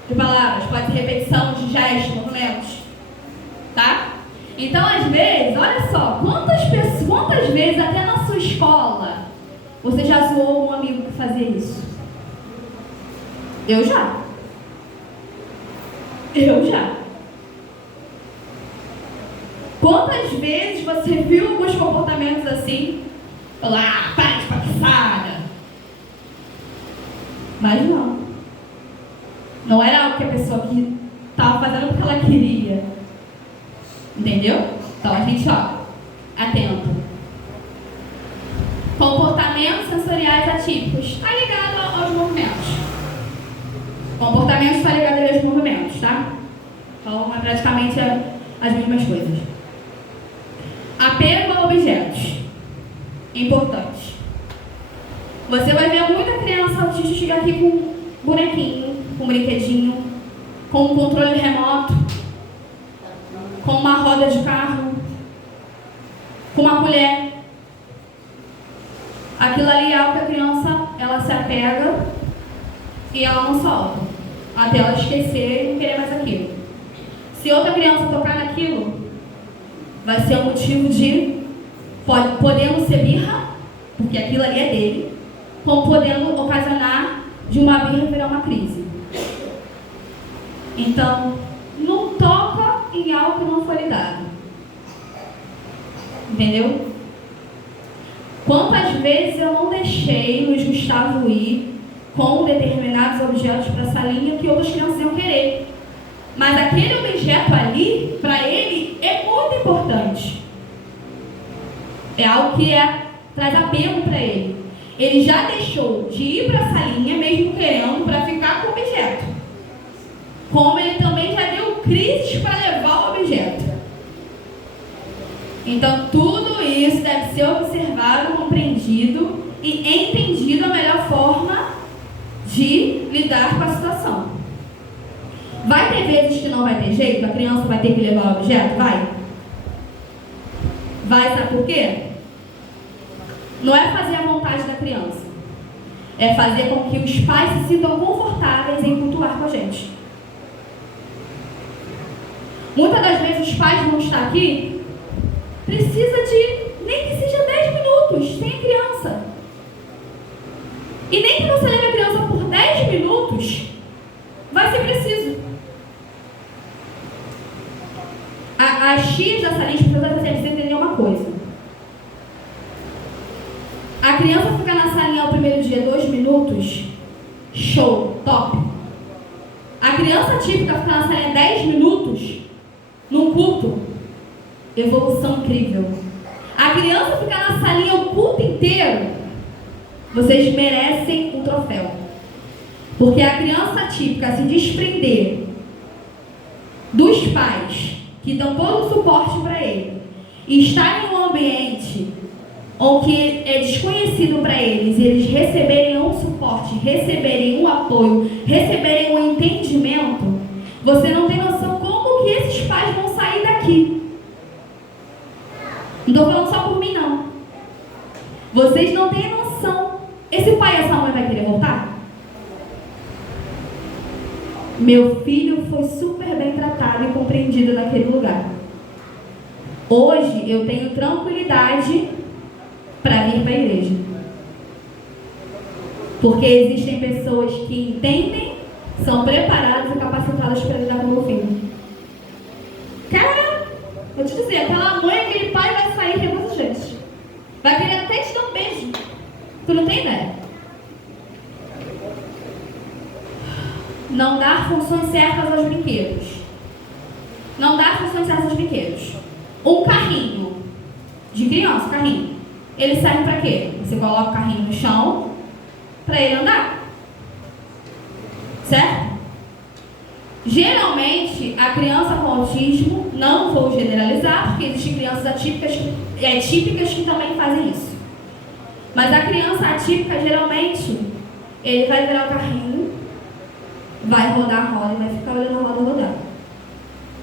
de palavras. Pode ser repetição de gestos, movimentos. Tá? Então, às vezes, olha só, quantas vezes até na sua escola você já zoou um amigo que fazia isso? Eu já. Quantas vezes você viu alguns comportamentos assim? Falar, para de paquiçada. Mas não era algo que a pessoa que estava fazendo porque ela queria. Entendeu? Então a gente, atento. Comportamentos sensoriais atípicos. Está ligado aos movimentos. Comportamento está ligado aos movimentos, tá? Então é praticamente as mesmas coisas. Apego a objetos. Importante. Você vai ver muita criança autista chegar aqui com um bonequinho, com um brinquedinho, com um controle remoto, com uma roda de carro, com uma colher. Aquilo ali é algo que a criança, ela se apega e ela não solta, até ela esquecer e não querer mais aquilo. Se outra criança tocar naquilo, vai ser um motivo de, podendo ser birra, porque aquilo ali é dele, como podendo ocasionar de uma birra virar uma crise. Então, não toca em algo que não foi lhe dado. Entendeu? Quantas vezes eu não deixei Luiz Gustavo ir com determinados objetos para a salinha que outras crianças iam querer. Mas aquele objeto ali, para ele, é muito importante. É algo que traz apelo para ele. Ele já deixou de ir para a salinha, mesmo querendo, para ficar com o objeto. Como ele também já deu crises para levar o objeto. Então, tudo isso deve ser observado, compreendido e entendido a melhor forma de lidar com a situação. Vai ter vezes que não vai ter jeito? A criança vai ter que levar o objeto? Vai? Vai, sabe por quê? Não é fazer a vontade da criança. É fazer com que os pais se sintam confortáveis em cultuar com a gente. Muitas das vezes os pais vão estar aqui, precisa de, nem que seja 10 minutos, sem a criança. E nem que você leve a criança por 10 minutos, vai ser preciso. A X da salinha de professores precisa entender uma coisa. A criança ficar na salinha o primeiro dia 2 minutos, show, top. A criança típica ficar na salinha 10 minutos, num culto, evolução incrível. A criança ficar na salinha o culto inteiro, vocês merecem um troféu. Porque a criança típica se desprender dos pais que dão todo o suporte para ele e estar em um ambiente onde é desconhecido para eles e eles receberem um suporte, receberem um apoio, receberem um entendimento, você não tem noção como que esses pais vão sair daqui. Não estou falando só por mim, não. Vocês não têm noção. Esse pai e essa mãe vai querer voltar? Meu filho foi super bem tratado e compreendido naquele lugar. Hoje eu tenho tranquilidade para vir para a igreja. Porque existem pessoas que entendem, são preparadas e capacitadas para lidar com o meu filho. Cara, vou te dizer, aquela mãe, aquele pai vai sair regocijante. Vai querer até te dar um beijo. Tu não tem ideia. Não dar funções certas aos brinquedos. Não dar funções certas aos brinquedos. Um carrinho de criança, carrinho. Ele serve para quê? Você coloca o carrinho no chão para ele andar. Certo? Geralmente, a criança com autismo, não vou generalizar, porque existem crianças típicas que também fazem isso. Mas a criança atípica, geralmente, ele vai virar o carrinho, vai rodar a roda e vai ficar olhando a roda rodar.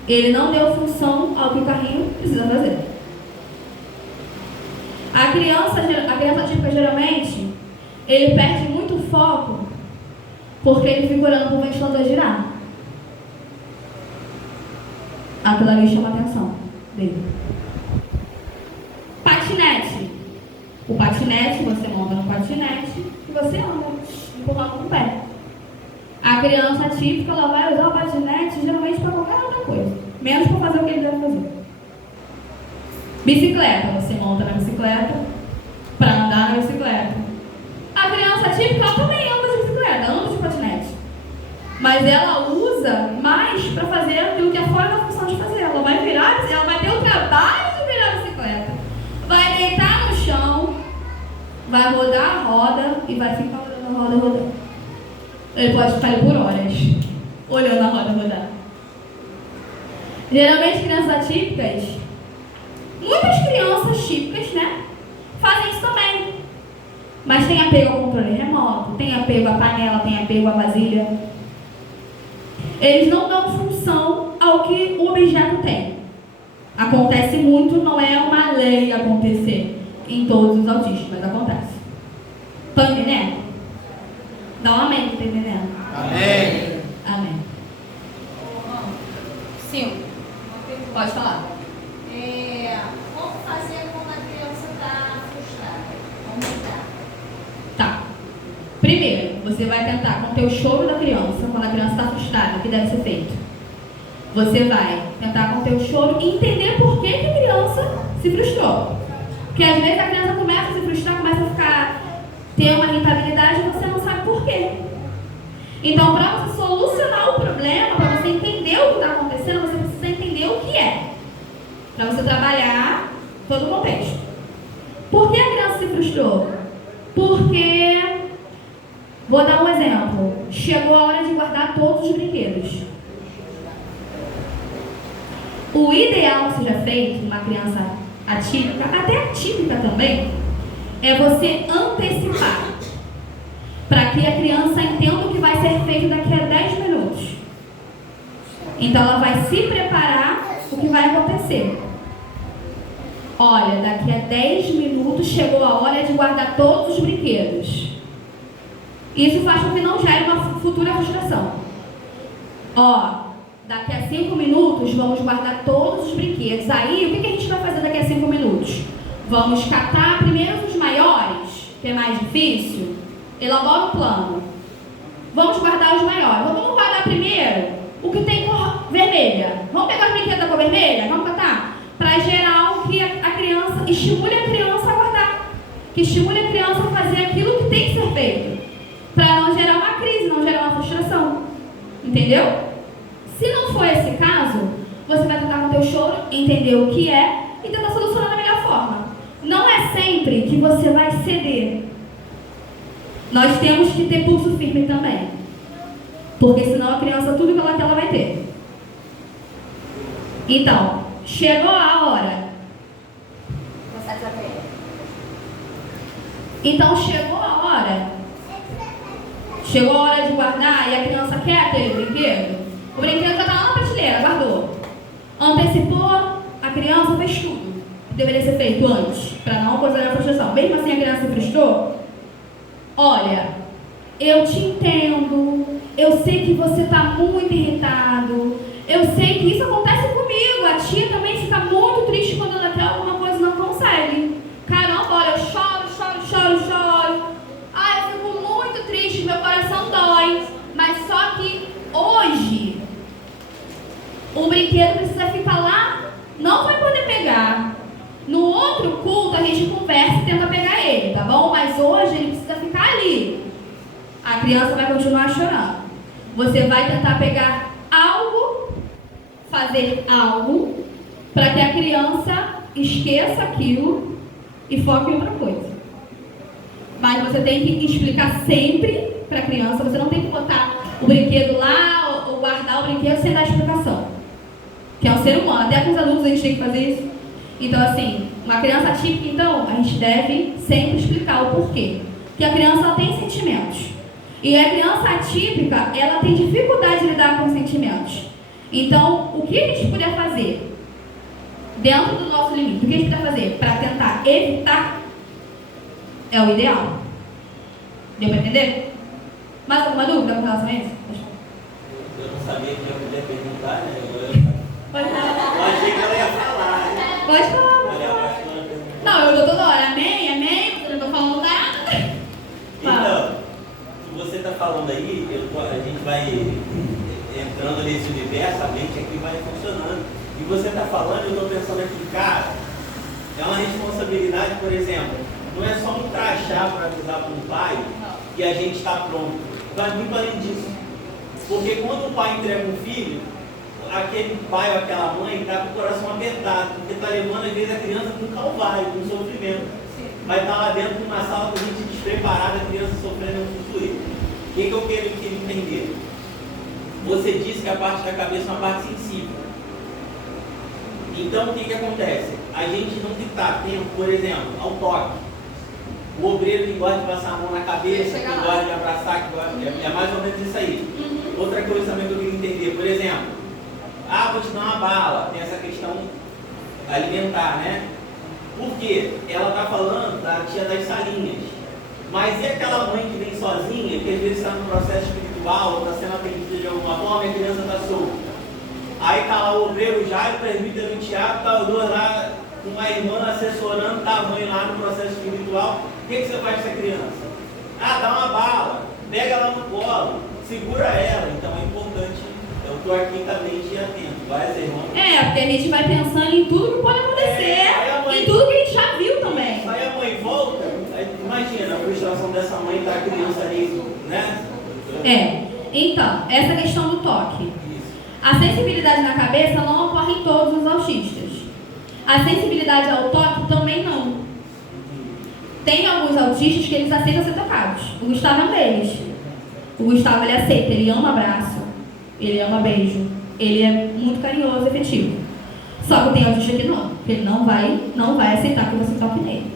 Ele não deu função ao que o carrinho precisa fazer. A criança atípica, geralmente, ele perde muito foco porque ele fica olhando para o ventilador girar. Aquilo ali chama a atenção dele. Patinete. O patinete, você monta no patinete e você anda, empurrando com o pé. A criança atípica, ela vai usar o patinete geralmente para qualquer outra coisa, menos para fazer o que ele deve fazer. Bicicleta, você monta na bicicleta para andar na bicicleta. A criança atípica, ela também anda de bicicleta, anda de patinete. Mas ela usa mais para fazer aquilo que é fora da função de fazer. Ela vai ter o trabalho de virar a bicicleta. Vai deitar no chão, vai rodar a roda e vai ficar olhando a roda rodar. Ele pode ficar ali por horas, olhando a roda rodar. Geralmente, crianças atípicas, muitas crianças típicas, né, fazem isso também. Mas tem apego ao controle remoto, tem apego à panela, tem apego à vasilha. Eles não dão função ao que o objeto tem. Acontece muito, não é uma lei acontecer em todos os autistas, mas acontece. Estão entendendo? Dá um amém, tá entendendo? Amém. Amém. Sim. Pode falar. Como fazer quando a criança está frustrada? Como lidar? Tá. Primeiro, você vai tentar conter o choro da criança quando a criança está frustrada, o que deve ser feito. Você vai tentar conter o choro e entender por que a criança se frustrou. Porque às vezes a criança começa a se frustrar, começa a ter uma irritabilidade e você não sabe por quê. Então, para você solucionar o problema, para você entender o que está acontecendo, você precisa entender o que é. Para você trabalhar todo o contexto. Por que a criança se frustrou? Porque, vou dar um exemplo, chegou a hora de guardar todos os brinquedos. O ideal que seja feito numa criança atípica, até atípica também, é você antecipar, para que a criança entenda o que vai ser feito daqui a 10 minutos. Então ela vai se preparar o que vai acontecer. Olha, daqui a 10 minutos chegou a hora de guardar todos os brinquedos. Isso faz com que não gere uma futura frustração. Daqui a 5 minutos vamos guardar todos os brinquedos. Aí, o que a gente vai fazer daqui a 5 minutos? Vamos catar primeiro os maiores, que é mais difícil. Elabora o plano. Vamos guardar os maiores. Vamos guardar primeiro o que tem cor vermelha. Vamos pegar os brinquedos da cor vermelha? Vamos catar? Para gerar o que a criança, estimule a criança a guardar. Que estimule a criança a fazer aquilo que tem que ser feito. Para não gerar uma crise, não gerar uma frustração. Entendeu? Se não for esse caso, você vai tentar conter o choro, entender o que é e tentar solucionar da melhor forma. Não é sempre que você vai ceder. Nós temos que ter pulso firme também. Porque senão a criança, tudo que ela quer, ela vai ter. Então, chegou a hora. Então, chegou a hora. Chegou a hora de guardar e a criança quer aquele brinquedo. O brinquedo já está lá na prateleira, guardou. Antecipou, a criança fez tudo que deveria ser feito antes, para não ocasionar a frustração. Mesmo assim a criança se frustrou. Olha, eu te entendo, eu sei que você está muito irritado, eu sei que isso acontece comigo. A tia também fica muito triste quando ela quer alguma coisa e não consegue. Caramba, olha, eu choro não vai poder pegar. No outro culto a gente conversa e tenta pegar ele, tá bom? Mas hoje ele precisa ficar ali. A criança vai continuar chorando. Você vai tentar pegar algo, fazer algo, para que a criança esqueça aquilo e foque em outra coisa. Mas você tem que explicar sempre para a criança. Você não tem que botar o brinquedo lá ou guardar o brinquedo sem dar explicação. Que é um ser humano. Até com os adultos a gente tem que fazer isso. Então, assim, uma criança atípica, então, a gente deve sempre explicar o porquê. Porque a criança ela tem sentimentos. E a criança atípica, ela tem dificuldade de lidar com os sentimentos. Então, o que a gente puder fazer dentro do nosso limite, o que a gente puder fazer para tentar evitar é o ideal. Deu para entender? Mais alguma dúvida com relação a isso? Eu não sabia que eu podia perguntar, né? Pode falar. Eu achei que ela ia falar, né? Pode falar. Olha, a pastora perguntou. Não, eu dou toda hora. Amém, amém. Eu não estou falando nada. Então, o que você está falando aí, a gente vai entrando nesse universo, a mente aqui vai funcionando. E você está falando, eu estou pensando aqui, cara, é uma responsabilidade, por exemplo, não é só um crachá para avisar para um pai que a gente está pronto. Vai muito além disso. Porque quando o pai entrega um filho, aquele pai ou aquela mãe está com o coração apertado, porque está levando às vezes a criança para um calvário, para um sofrimento. Vai estar lá dentro de uma sala com gente despreparada, a criança sofrendo um sussurro. O que eu quero que ele entender? Você disse que a parte da cabeça é uma parte sensível. Então o que acontece? A gente não tem que estar atento, por exemplo, ao toque. O obreiro que gosta de passar a mão na cabeça, que gosta de abraçar, que gosta, é mais ou menos isso aí. Outra coisa também que eu queria entender, por exemplo, vou te dar uma bala, tem essa questão alimentar, né? Porque ela está falando da tia das salinhas. Mas e aquela mãe que vem sozinha, que às vezes está no processo espiritual, está sendo atendida de alguma forma e a criança está solta? Aí está lá o obreiro já, o presbítero Tiago, está os dois lá, uma irmã assessorando, está a mãe lá no processo espiritual. O que você faz com essa criança? Dá uma bala, pega ela no colo, segura ela. Então é importante, eu estou aqui também atento. Vai, irmão. Porque a gente vai pensando em tudo que pode acontecer, em tudo que a gente já viu também. Aí a mãe volta, aí imagina a frustração dessa mãe tá a criança ali, né? Então, essa questão do toque. A sensibilidade na cabeça não ocorre em todos os autistas. A sensibilidade ao toque também não. Tem alguns autistas que eles aceitam ser tocados. O Gustavo é um deles. O Gustavo, ele aceita, ele ama abraço, ele ama beijo, ele é muito carinhoso e efetivo. Só que tem autista que não, que ele não vai aceitar que você toque nele.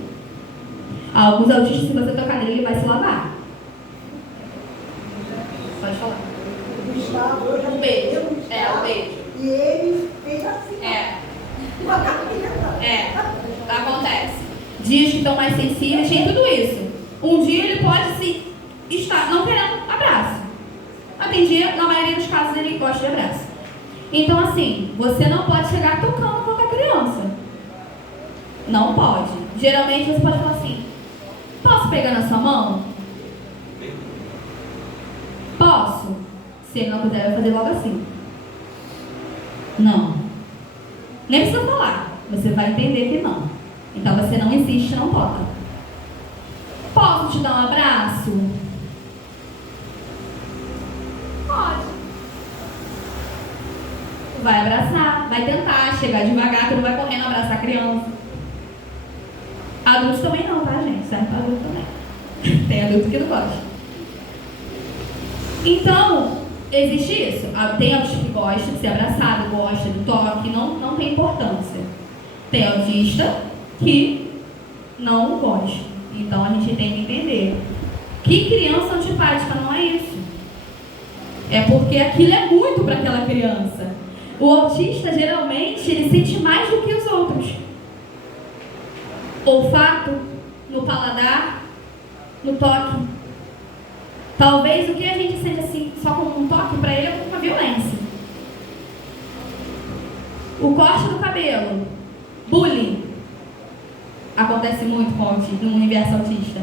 Alguns autistas, se você tocar nele, ele vai se lavar. Pode falar. O Gustavo, eu já Um beijo. peguei o Gustavo, O beijo. E ele fez assim. Uma capinha. Acontece. Dias que estão mais sensíveis, tem tudo isso. Um dia ele pode estar não querendo abraço. Mas tem dia, na maioria dos casos, ele gosta de abraço. Então, assim, você não pode chegar tocando qualquer criança. Não pode. Geralmente você pode falar assim: posso pegar na sua mão? Posso? Se ele não quiser, vai fazer logo assim. Não. Nem precisa falar. Você vai entender que não. Então você não insiste, não toca. Posso te dar um abraço? Pode. Vai abraçar, vai tentar chegar devagar, tu não vai correndo abraçar a criança. Adultos também não, tá, gente? Serve para adulto também. Tem adulto que não gosta. Então, existe isso. Tem autista que gosta de ser abraçado, gosta do toque, não tem importância. Tem autista que não gosta. Então a gente tem que entender que criança antipática não é isso. É porque aquilo é muito para aquela criança. O autista, geralmente, ele sente mais do que os outros. Olfato, no paladar, no toque. Talvez o que a gente sente assim, só como um toque, para ele é como uma violência. O corte do cabelo, bullying. Acontece muito no universo autista.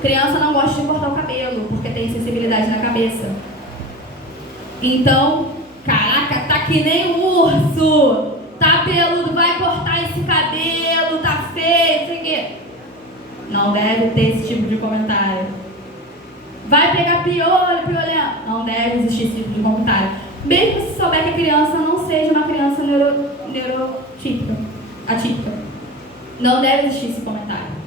Criança não gosta de cortar o cabelo, porque tem sensibilidade na cabeça. Então, caraca, tá que nem um urso. Cabeludo, vai cortar esse cabelo, tá feio, não sei o quê. Não deve ter esse tipo de comentário. Vai pegar piolho, piolhão. Não deve existir esse tipo de comentário. Mesmo se souber que a criança não seja uma criança neurotípica, atípica. Não deve existir esse comentário.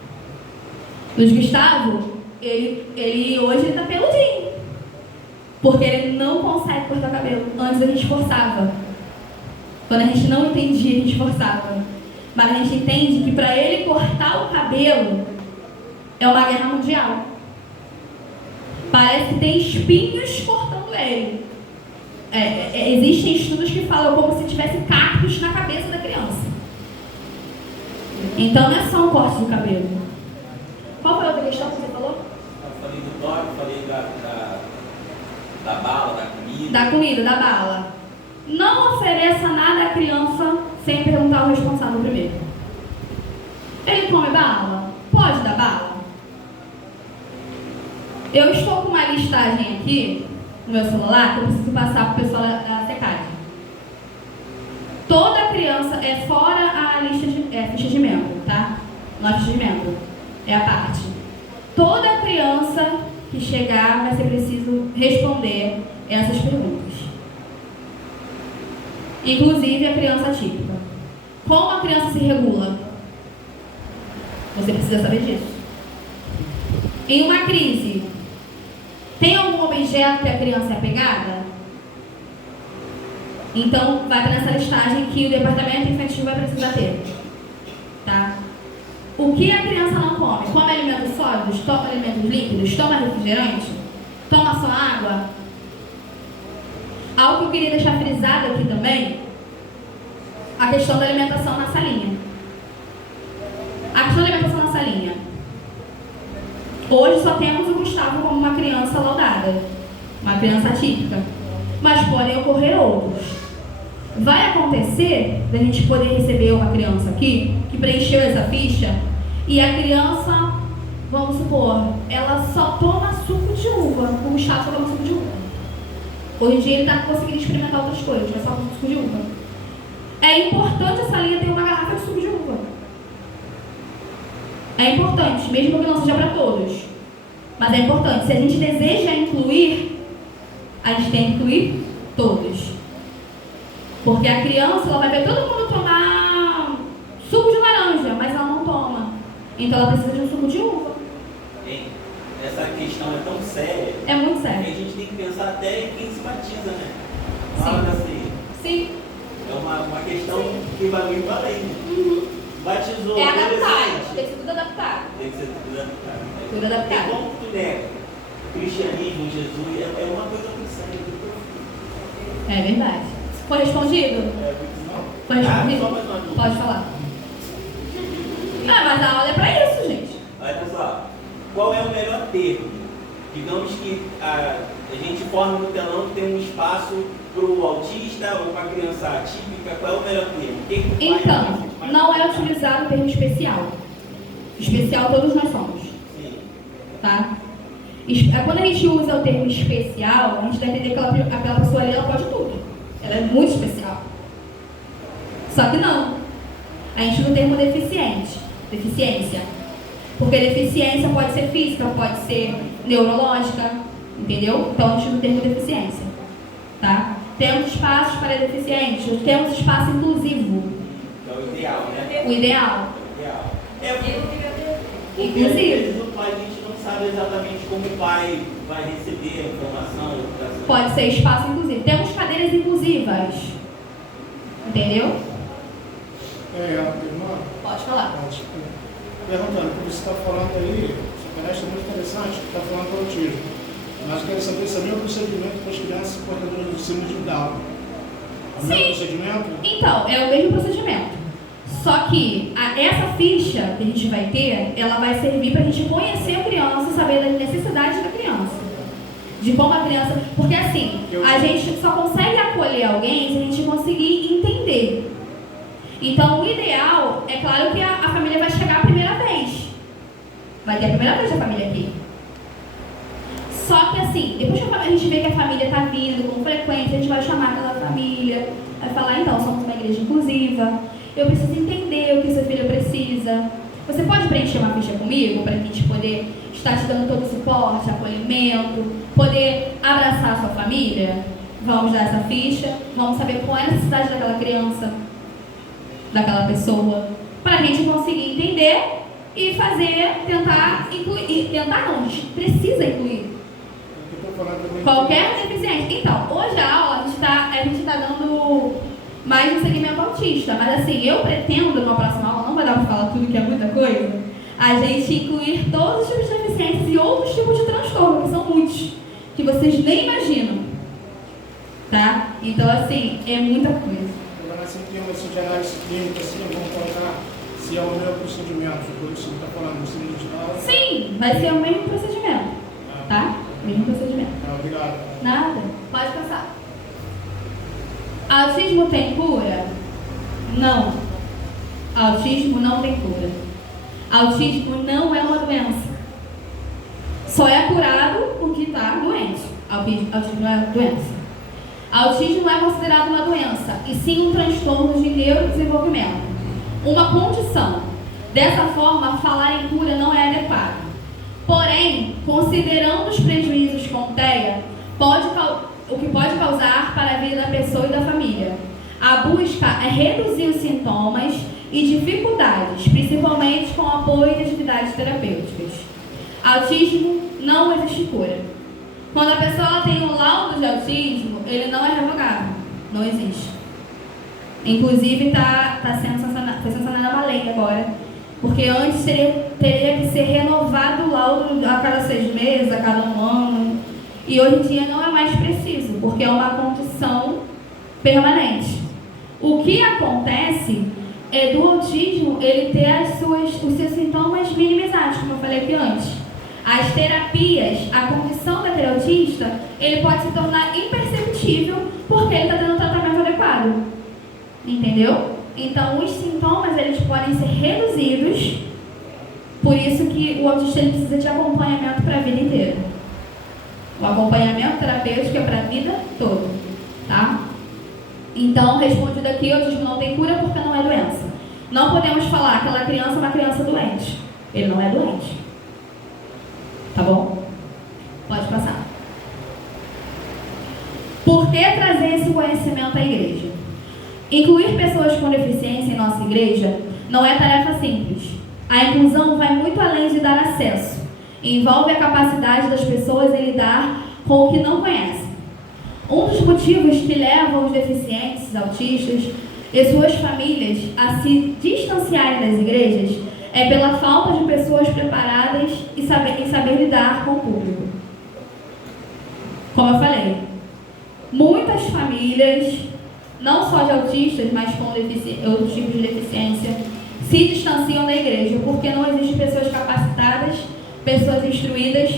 Luiz Gustavo, ele hoje tá peludinho. Porque ele não consegue cortar o cabelo. Antes a gente forçava. Quando a gente não entendia, a gente forçava. Mas a gente entende que para ele cortar o cabelo é uma guerra mundial. Parece que tem espinhos cortando ele. Existem estudos que falam como se tivesse cactos na cabeça da criança. Então não é só um corte do cabelo. Qual foi a outra questão que você falou? Eu falei do toque, falei da bala, da comida. Da comida, da bala. Não ofereça nada à criança sem perguntar ao responsável primeiro. Ele come bala? Pode dar bala? Eu estou com uma listagem aqui no meu celular que eu preciso passar para o pessoal da secagem. Toda criança é fora a lista de ficha de membro, tá? Não é ficha de membro, é a parte. Toda criança que chegar vai ser preciso responder essas perguntas. Inclusive a criança atípica. Como a criança se regula? Você precisa saber disso. Em uma crise, tem algum objeto que a criança é apegada? Então, vai para nessa listagem que o departamento infantil vai precisar ter. Tá? O que a criança não come? Come alimentos sólidos? Toma alimentos líquidos? Toma refrigerante? Toma só água? Algo que eu queria deixar frisado aqui também, a questão da alimentação na salinha. A questão da alimentação na salinha. Hoje só temos o Gustavo como uma criança laudada, uma criança atípica, mas podem ocorrer outros. Vai acontecer da gente poder receber uma criança aqui, que preencheu essa ficha, e a criança, vamos supor, ela só toma suco de uva, o Gustavo só toma suco de uva. Hoje em dia ele está conseguindo experimentar outras coisas, mas só com suco de uva. É importante essa linha ter uma garrafa de suco de uva. É importante, mesmo que não seja para todos. Mas é importante. Se a gente deseja incluir, a gente tem que incluir todos. Porque a criança, ela vai ver todo mundo tomar suco de laranja, mas ela não toma. Então ela precisa de um suco de uva. Essa questão é tão séria. É muito séria. Que a gente tem que pensar até em quem se batiza, né? Na hora da ceia. Sim. É uma questão que vai muito além. Uhum. Batizou. É adaptado. Tem que ser tudo adaptado. Tem que ser tudo adaptado. Tudo adaptado. Porque como tu nega o cristianismo, Jesus, é uma coisa muito séria. É verdade. Foi respondido? Foi respondido? Só mais uma dúvida. Pode falar. Mas a aula é pra isso, gente. Olha pessoal, qual é o melhor termo? Digamos que a gente forma no telão que tem um espaço para o autista ou para a criança atípica. Qual é o melhor termo? Então, não é utilizado o termo especial. Especial todos nós somos. Sim. Tá? Quando a gente usa o termo especial, a gente deve entender que aquela pessoa ali, ela pode tudo. Ela é muito especial. Só que não. A gente usa o termo deficiência. Porque deficiência pode ser física, pode ser neurológica, entendeu? Então a gente usa o termo deficiência. Tá? Temos espaços para deficientes, temos espaço inclusivo. É o ideal, né? O ideal. Inclusive. Às vezes o pai, a gente não sabe exatamente como o pai vai receber a informação. Pode ser espaço inclusivo. Temos cadeiras inclusivas. Entendeu? Irmã. Pode falar. Perguntando, o que você está falando aí, isso parece muito interessante, está falando do autismo. Mas eu quero saber se é o procedimento para as crianças portadoras do síndrome de Down. É o mesmo procedimento? Então, é o mesmo procedimento. Só que essa ficha que a gente vai ter, ela vai servir para a gente conhecer a criança, saber das necessidades da criança. De como a criança... Porque assim, a gente só consegue acolher alguém se a gente conseguir entender. Então, o ideal, é claro que a família vai chegar a primeira vez. Vai ter a primeira vez da família aqui. Só que assim, depois que a gente vê que a família está vindo com frequência, a gente vai chamar aquela família, vai falar, então, somos uma igreja inclusiva, eu preciso entender o que seu filho precisa. Você pode preencher uma ficha comigo para a gente poder estar te dando todo o suporte, acolhimento, poder abraçar a sua família? Vamos dar essa ficha, vamos saber qual é a necessidade daquela criança, daquela pessoa, para a gente conseguir entender e fazer, tentar incluir. Tentar não, a gente precisa incluir qualquer deficiência. Então, hoje a aula a gente tá dando mais um segmento autista, mas assim, eu pretendo numa próxima aula, não vai dar para falar tudo que é muita coisa, a gente incluir todos os tipos de deficiências e outros tipos de transtorno, que são muitos, que vocês nem imaginam, tá? Então assim, é muita coisa. Agora, assim, tem uma de análise clínica, assim, vamos colocar se é o mesmo procedimento, por isso que está falando, no símbolo digital. Sim, vai ser o mesmo procedimento, tá? Mesmo procedimento. Obrigado. Nada, pode passar. Autismo tem cura? Não. Autismo não tem cura. Autismo não é uma doença. Só é curado o que está doente. Autismo não é doença. Autismo não é considerado uma doença, e sim um transtorno de neurodesenvolvimento. Uma condição. Dessa forma, falar em cura não é adequado. Porém, considerando os prejuízos com TEA, o que pode causar para a vida da pessoa e da família, a busca é reduzir os sintomas e dificuldades, principalmente com apoio de atividades terapêuticas. Autismo não existe cura. Quando a pessoa tem um laudo de autismo, ele não é revogável, não existe. Inclusive, foi sancionada uma lei agora, porque antes teria que ser renovado o laudo a cada 6 meses, a cada 1 ano, e hoje em dia não é mais preciso, porque é uma condição permanente. O que acontece é do autismo ele ter os seus sintomas minimizados, como eu falei aqui antes. As terapias, a condição daquele autista, ele pode se tornar imperceptível porque ele está tendo um tratamento adequado. Entendeu? Então, os sintomas, eles podem ser reduzidos, por isso que o autista ele precisa de acompanhamento para a vida inteira. O acompanhamento terapêutico é para a vida toda, tá? Então, respondido aqui, o autismo não tem cura porque não é doença. Não podemos falar que aquela criança é uma criança doente. Ele não é doente. Tá bom? Pode passar. Por que trazer esse conhecimento à igreja? Incluir pessoas com deficiência em nossa igreja não é tarefa simples. A inclusão vai muito além de dar acesso. Envolve a capacidade das pessoas em lidar com o que não conhecem. Um dos motivos que levam os deficientes, autistas e suas famílias a se distanciarem das igrejas é pela falta de pessoas preparadas e saber lidar com o público. Como eu falei, muitas famílias, não só de autistas, mas com outros tipos de deficiência, se distanciam da igreja porque não existem pessoas capacitadas, pessoas instruídas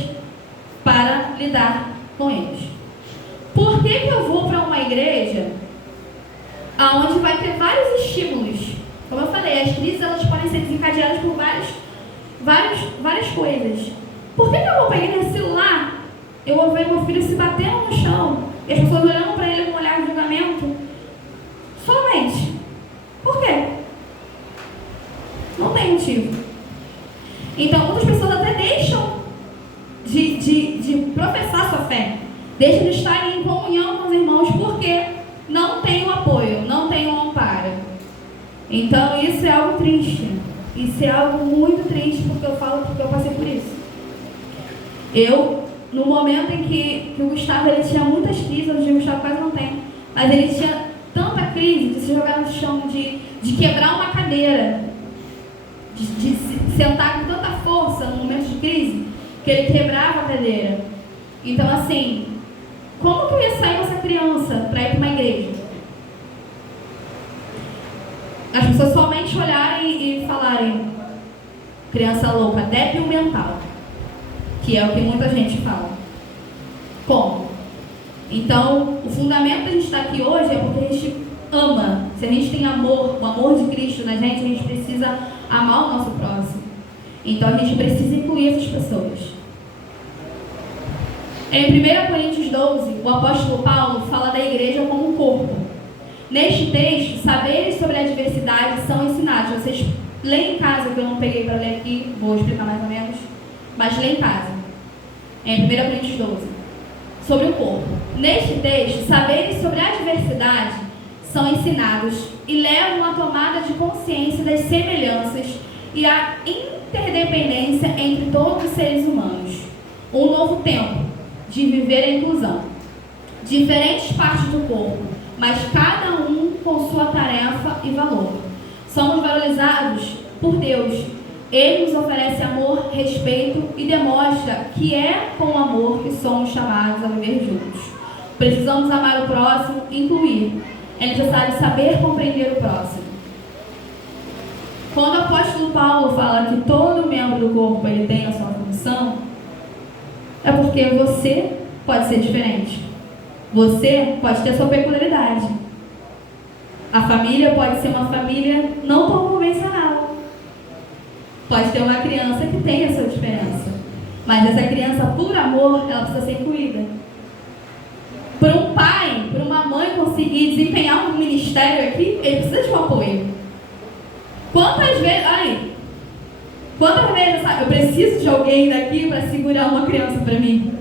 para lidar com eles. Por que eu vou para uma igreja onde vai ter vários estímulos? Como eu falei, as crises elas podem ser desencadeadas por várias coisas. Por que eu vou para a igreja se lá eu vou ver meu filho se batendo no chão e as pessoas olhando para ele com um olhar de julgamento? Somente. Por quê? Não tem motivo. Então, muitas pessoas até deixam de professar sua fé, deixam de estar em comunhão com os irmãos porque não tem o apoio, não tem o amparo. Então, isso é algo triste. Isso é algo muito triste porque eu falo porque eu passei por isso. No momento em que o Gustavo ele tinha muitas crises, hoje o Gustavo quase não tem, mas ele tinha tanta crise de se jogar no chão, de quebrar uma cadeira, de se sentar com tanta força no momento de crise, que ele quebrava a cadeira. Então, assim, como que eu ia sair com essa criança para ir para uma igreja? As pessoas somente olharem e falarem criança louca, débil mental, que é o que muita gente fala. Como? Então, o fundamento da gente estar aqui hoje é porque a gente ama. Se a gente tem amor, o amor de Cristo na gente, a gente precisa amar o nosso próximo. Então, a gente precisa incluir essas pessoas. Em 1 Coríntios 12, o apóstolo Paulo fala da igreja como um corpo. Neste texto, saberes sobre a diversidade são ensinados. Vocês leem em casa, que eu não peguei para ler aqui, vou explicar mais ou menos, mas leem em casa. Em 1 Coríntios 12, sobre o corpo. Neste texto, saberes sobre a diversidade são ensinados e levam à tomada de consciência das semelhanças e à interdependência entre todos os seres humanos. Um novo tempo de viver a inclusão. Diferentes partes do corpo, mas cada um com sua tarefa e valor. Somos valorizados por Deus. Ele nos oferece amor, respeito e demonstra que é com amor que somos chamados a viver juntos. Precisamos amar o próximo e incluir. É necessário saber compreender o próximo. Quando o apóstolo Paulo fala que todo membro do corpo ele tem a sua função, é porque você pode ser diferente. Você pode ter a sua peculiaridade. A família pode ser uma família não tão convencional. Pode ter uma criança que tem a sua diferença. Mas essa criança, por amor, ela precisa ser incluída. Para um pai, para uma mãe conseguir desempenhar um ministério aqui, ele precisa de um apoio. Quantas vezes eu preciso de alguém daqui para segurar uma criança para mim?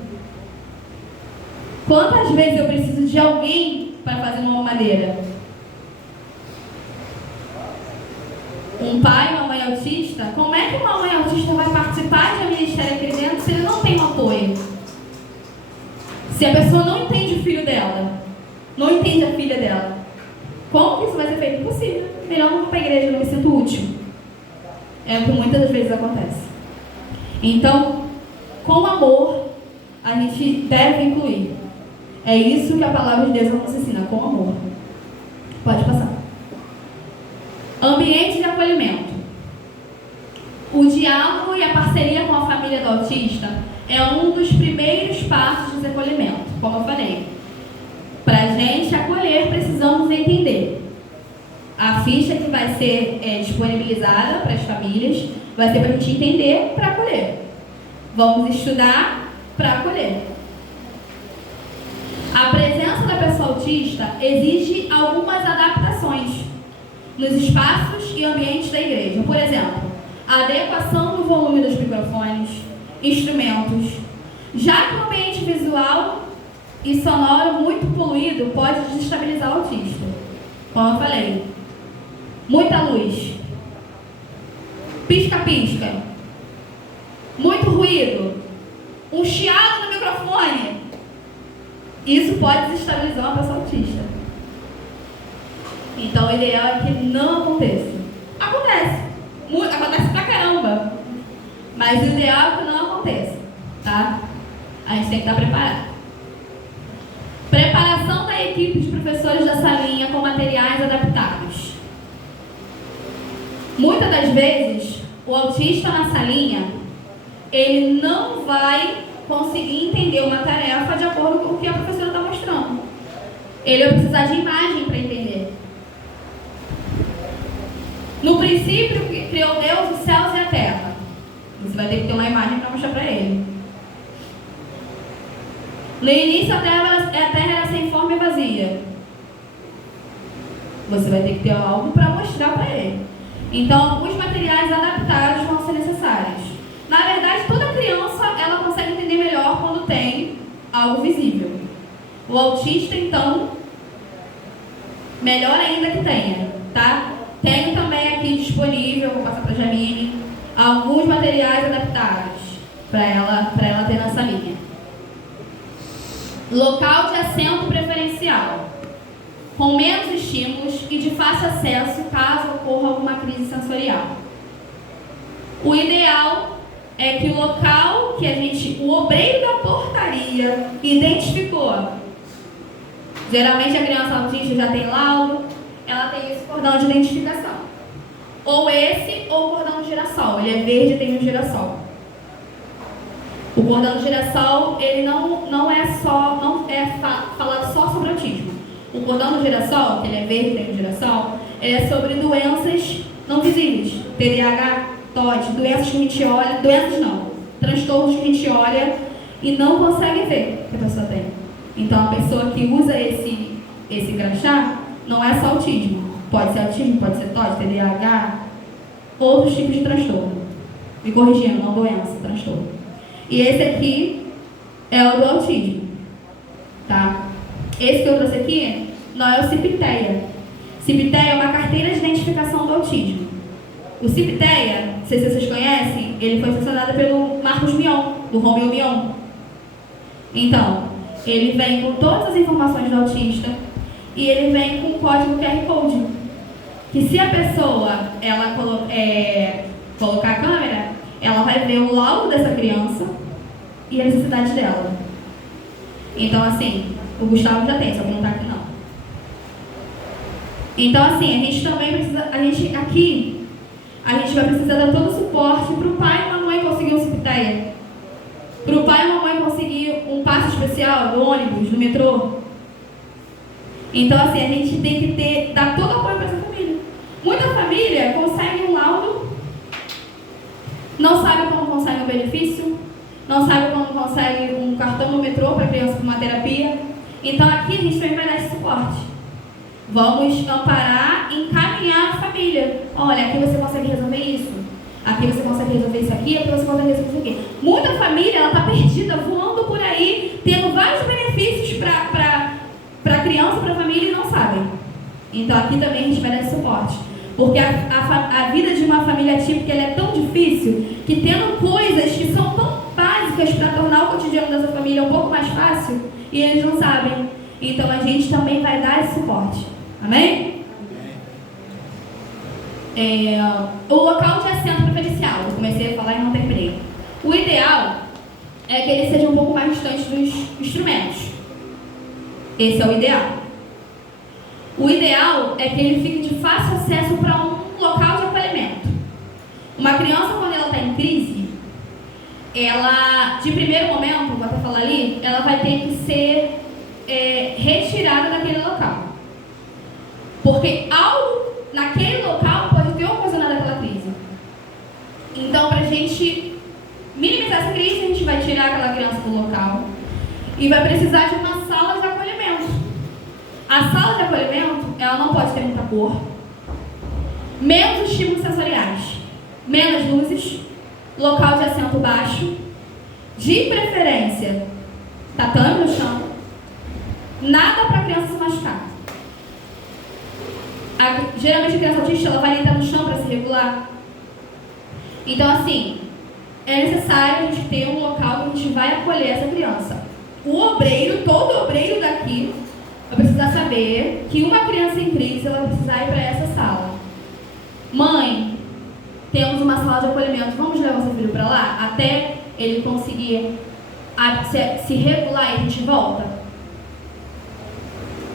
Quantas vezes eu preciso de alguém para fazer uma mamadeira? Um pai e uma mãe autista, como é que uma mãe autista vai participar de um ministério aqui dentro se ele não tem um apoio? Se a pessoa não entende o filho dela, não entende a filha dela, como que isso vai ser feito? Impossível. Melhor não vou para a igreja, não me sinto útil. É o que muitas das vezes acontece. Então, com amor, a gente deve incluir. É isso que a palavra de Deus nos ensina, com amor. Pode passar. Ambiente de acolhimento. O diálogo e a parceria com a família do autista é um dos primeiros passos de acolhimento. Como eu falei, para a gente acolher, precisamos entender. A ficha que vai ser disponibilizada para as famílias vai ser para a gente entender para acolher. Vamos estudar para acolher. A presença da pessoa autista exige algumas adaptações nos espaços e ambientes da igreja. Por exemplo, a adequação do volume dos microfones, instrumentos. Já que o ambiente visual e sonoro muito poluído pode desestabilizar o autista. Como eu falei, muita luz, pisca-pisca, muito ruído, um chiado no microfone. Isso pode desestabilizar uma pessoa autista. Então, o ideal é que não aconteça. Acontece pra caramba. Mas o ideal é que não aconteça, tá? A gente tem que estar preparado. Preparação da equipe de professores da salinha com materiais adaptados. Muitas das vezes, o autista na salinha, ele não vai conseguir entender uma tarefa de acordo com o que a professora está mostrando. Ele vai precisar de imagem para entender. No princípio, criou Deus os céus e a terra. Você vai ter que ter uma imagem para mostrar para ele. No início, a terra era sem forma e vazia. Você vai ter que ter algo para mostrar para ele. Então, alguns materiais adaptados vão ser necessários. Na verdade, toda criança ela consegue entender melhor quando tem algo visível. O autista, então, melhor ainda que tenha, tá? Tenho também aqui disponível, vou passar para a Jamine, alguns materiais adaptados para ela ter nessa linha. Local de assento preferencial, com menos estímulos e de fácil acesso caso ocorra alguma crise sensorial. O ideal é que o local que o obreiro da portaria identificou, geralmente a criança autista já tem laudo, ela tem esse cordão de identificação. Ou esse, ou o cordão de girassol. Ele é verde e tem um girassol. O cordão de girassol, ele não é falado só sobre autismo. O cordão do girassol, que ele é verde e tem um girassol, é sobre doenças não visíveis. TDAH, TOD, doenças que a gente olha, transtornos que a gente olha e não consegue ver. Então, a pessoa que usa esse crachá não é só autismo. Pode ser autismo, pode ser TOD, TDAH, outros tipos de transtorno. Me corrigindo, não doença, transtorno. E esse aqui é o do autismo, tá? Esse que eu trouxe aqui não é o CIPTEA. CIPTEA é uma carteira de identificação do autismo. O CIPTEA, não sei se vocês conhecem, ele foi sancionado pelo Marcos Mion, do Romeu Mion. Então, ele vem com todas as informações do autista e ele vem com o código QR Code. Que se a pessoa ela colocar a câmera, ela vai ver o laudo dessa criança e a necessidade dela. Então, assim, o Gustavo já tem, só que não está aqui não. Então, assim, a gente também precisa, a gente vai precisar dar todo o suporte para o pai e a mamãe conseguir um CIPTEA. Para o pai e a mamãe conseguir um passe especial do ônibus, do metrô. Então, assim, a gente tem que dar todo o apoio para essa família. Muita família consegue um laudo, não sabe como consegue um benefício, não sabe como consegue um cartão no metrô para a criança com uma terapia. Então, aqui a gente também vai dar esse suporte. Vamos amparar e encaminhar a família. Olha, aqui você consegue resolver isso. Aqui você consegue resolver isso aqui, aqui você consegue resolver isso aqui. Muita família, ela está perdida, voando por aí, tendo vários benefícios para a criança, para a família e não sabem. Então aqui também a gente vai dar esse suporte. Porque a vida de uma família típica ela é tão difícil que tendo coisas que são tão básicas para tornar o cotidiano dessa família um pouco mais fácil e eles não sabem. Então a gente também vai dar esse suporte. Amém? O local de assento preferencial. Eu comecei a falar e não terminei. O ideal é que ele seja um pouco mais distante dos instrumentos. Esse é o ideal. O ideal é que ele fique de fácil acesso para um local de acolhimento. Uma criança, quando ela está em crise, ela, de primeiro momento, vou até falar ali, ela vai ter que ser retirada daquele local. Porque algo naquele local pode ter ocasionado aquela crise. Então, para a gente minimizar essa crise, a gente vai tirar aquela criança do local e vai precisar de uma sala de acolhimento. A sala de acolhimento, ela não pode ter muita cor, menos estímulos sensoriais, menos luzes, local de assento baixo, de preferência tatame no chão, nada para a criança se machucar. Geralmente a criança autista ela vai deitar no chão para se regular. Então, assim, é necessário a gente ter um local que a gente vai acolher essa criança. O obreiro, todo obreiro daqui, vai precisar saber que uma criança em crise ela vai precisar ir para essa sala. Mãe, temos uma sala de acolhimento, vamos levar seu filho para lá até ele conseguir se regular e a gente volta?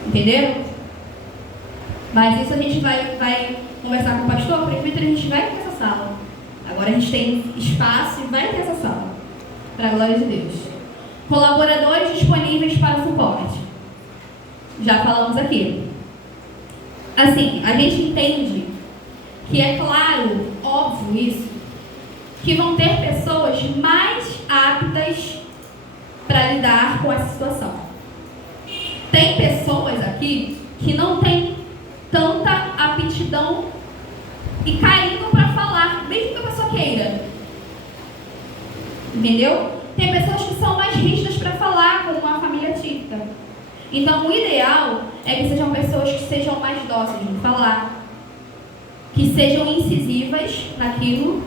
Entenderam? Mas isso a gente vai conversar com o pastor, primeiro a gente vai ter essa sala. Agora a gente tem espaço e vai ter essa sala. Para a glória de Deus. Colaboradores disponíveis para suporte. Já falamos aqui. Assim, a gente entende que é claro, óbvio isso, que vão ter pessoas mais aptas para lidar com essa situação. Tem pessoas aqui que não têm tanta aptidão e carinho para falar, mesmo que a pessoa queira. Entendeu? Tem pessoas que são mais rígidas para falar com uma família típica. Então, o ideal é que sejam pessoas que sejam mais dóceis de falar, que sejam incisivas naquilo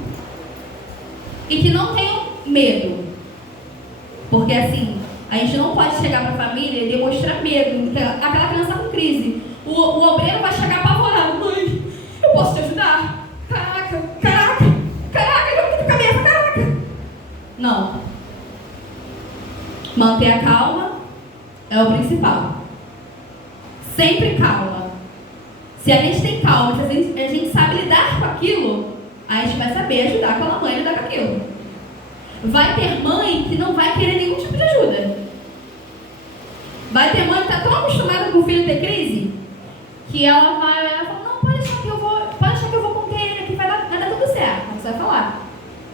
e que não tenham medo. Porque, assim, a gente não pode chegar para a família e demonstrar medo. Aquela criança está com crise. O obreiro vai chegar apavorado. Mãe, eu posso te ajudar? Caraca, joga de cabeça, caraca. Não. Manter a calma é o principal. Sempre calma. Se a gente tem calma, se a gente sabe lidar com aquilo, a gente vai saber ajudar aquela mãe a lidar com aquilo. Vai ter mãe que não vai querer nenhum tipo de ajuda. Vai ter mãe que está tão acostumada com o filho ter crise que ela vai falar, não, pode deixar que eu vou conter ele aqui, vai dar tudo certo. Você vai falar,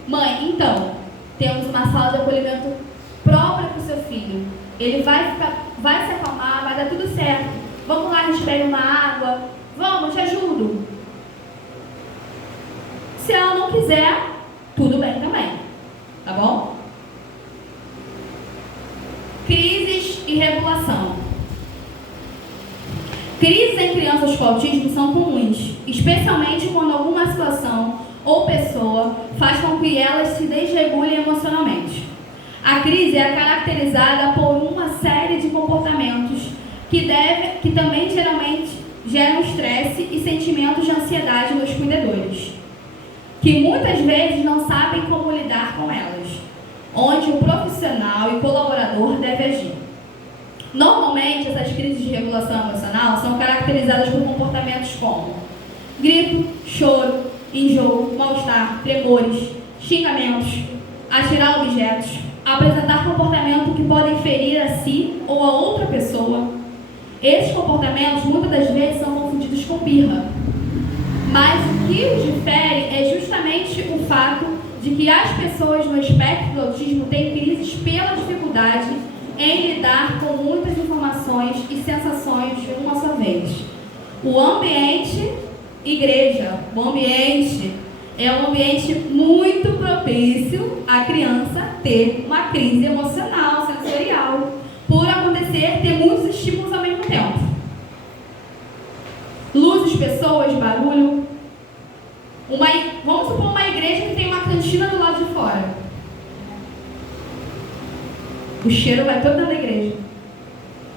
mãe, então, temos uma sala de acolhimento própria para o seu filho. ele vai se acalmar, vai dar tudo certo. Vamos lá, a gente bebe uma água. Vamos, te ajudo. Se ela não quiser, tudo bem também. Tá bom? Crises e regulação. Crises em crianças com autismo são comuns, especialmente quando alguma situação ou pessoa faz com que elas se desregulem emocionalmente. A crise é caracterizada por uma série de comportamentos que também geralmente geram estresse e sentimentos de ansiedade nos cuidadores, que muitas vezes não sabem como lidar com elas, onde o profissional e colaborador deve agir. Normalmente, essas crises de regulação emocional são caracterizadas por comportamentos como grito, choro, enjoo, mal-estar, tremores, xingamentos, atirar objetos, apresentar comportamento que podem ferir a si ou a outra pessoa. Esses comportamentos muitas das vezes são confundidos com birra. Mas o que os difere é justamente o fato de que as pessoas no espectro do autismo têm crises pela dificuldade em lidar com muitas informações e sensações de uma só vez. O ambiente igreja, o ambiente é um ambiente muito propício à criança ter uma crise emocional, sensorial, por acontecer ter muitos estímulos ao mesmo tempo. Luzes, pessoas, barulho. Vamos supor uma igreja que tem uma cantina do lado de fora. O cheiro vai todo dentro da igreja.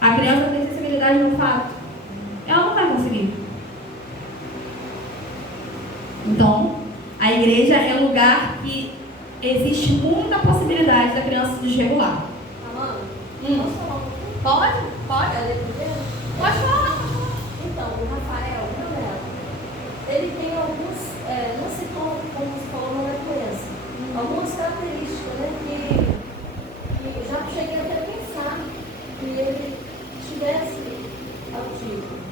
A criança tem sensibilidade no fato. Ela não vai conseguir. Então, a igreja é um lugar que existe muita possibilidade da criança se desregular. Amanda, posso falar um pouquinho? Pode? Pode falar. Então, o Rafael, meu neto, ele tem algumas, não sei como você falou, não é doença, algumas características, né, que já cheguei até a pensar que ele tivesse autismo.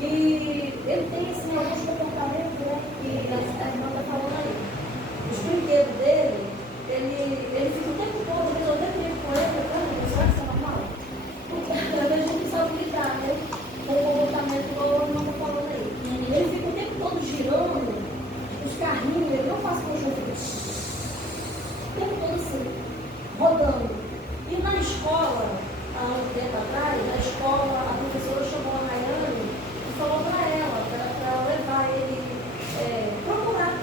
E ele tem, assim, alguns comportamentos, né, que a irmã está falando aí. Os brinquedos dele, ele fica o tempo todo resolvendo brinco com ele, será que isso é normal? Porque às vezes a gente precisa lidar, né, com o comportamento que a irmã está falando aí. Ele fica o tempo todo girando, os carrinhos, ele não faz com o fica o tempo todo assim, rodando. E na escola, há um tempo atrás, a professora chamou a Rayane e falou para ela levar ele, procurar,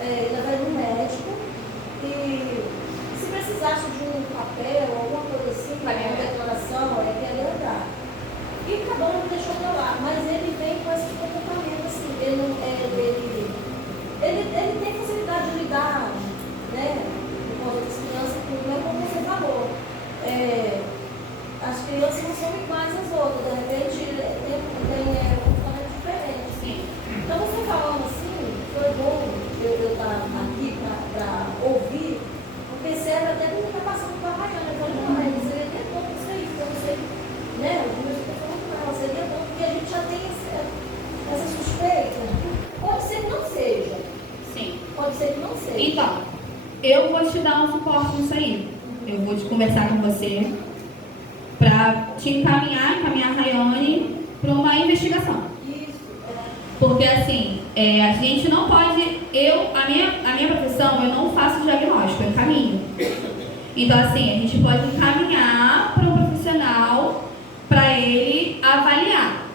levar ele no médico e se precisasse de um papel ou alguma coisa assim, para uma declaração, que ele ia dar. E acabou não deixou de lá, mas ele vem com esse comportamento assim, ele tem facilidade de lidar, né, com as outras crianças, não é como você falou. As crianças não são iguais às outras, de repente tem um comportamento diferente. Sim. Então você falando assim, foi bom eu estar aqui para ouvir, porque serve até como está passando com a Rayane. Eu falei, não, mas seria até bom isso aí, para você, né? Eu estou falando com ela, seria bom, porque a gente já tem essa suspeita. Pode ser que não seja. Sim. Pode ser que não seja. Então, eu vou te dar um suporte nisso aí. Eu vou te conversar com você para te encaminhar a Rayane para uma investigação. Isso. Porque assim, a gente não pode, a minha profissão, eu não faço diagnóstico, eu encaminho. Então assim, a gente pode encaminhar para um profissional para ele avaliar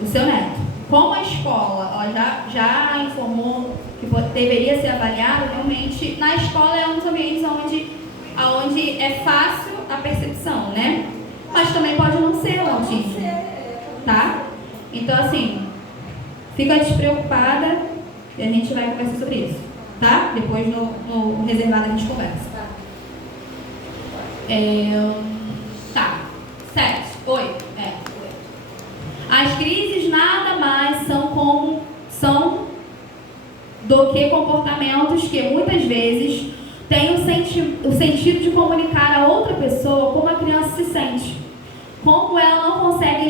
o seu neto. Como a escola ela já informou que deveria ser avaliado, realmente na escola é um dos ambientes onde é fácil a percepção, né? Mas também pode não ser o autismo, tá? Então assim, fica despreocupada e a gente vai conversar sobre isso, tá? Depois no reservado a gente conversa. Tá. 7, 8. As crises nada mais são do que comportamentos que muitas vezes têm o sentido de comunicar a outra pessoa como a criança se sente. Como ela não consegue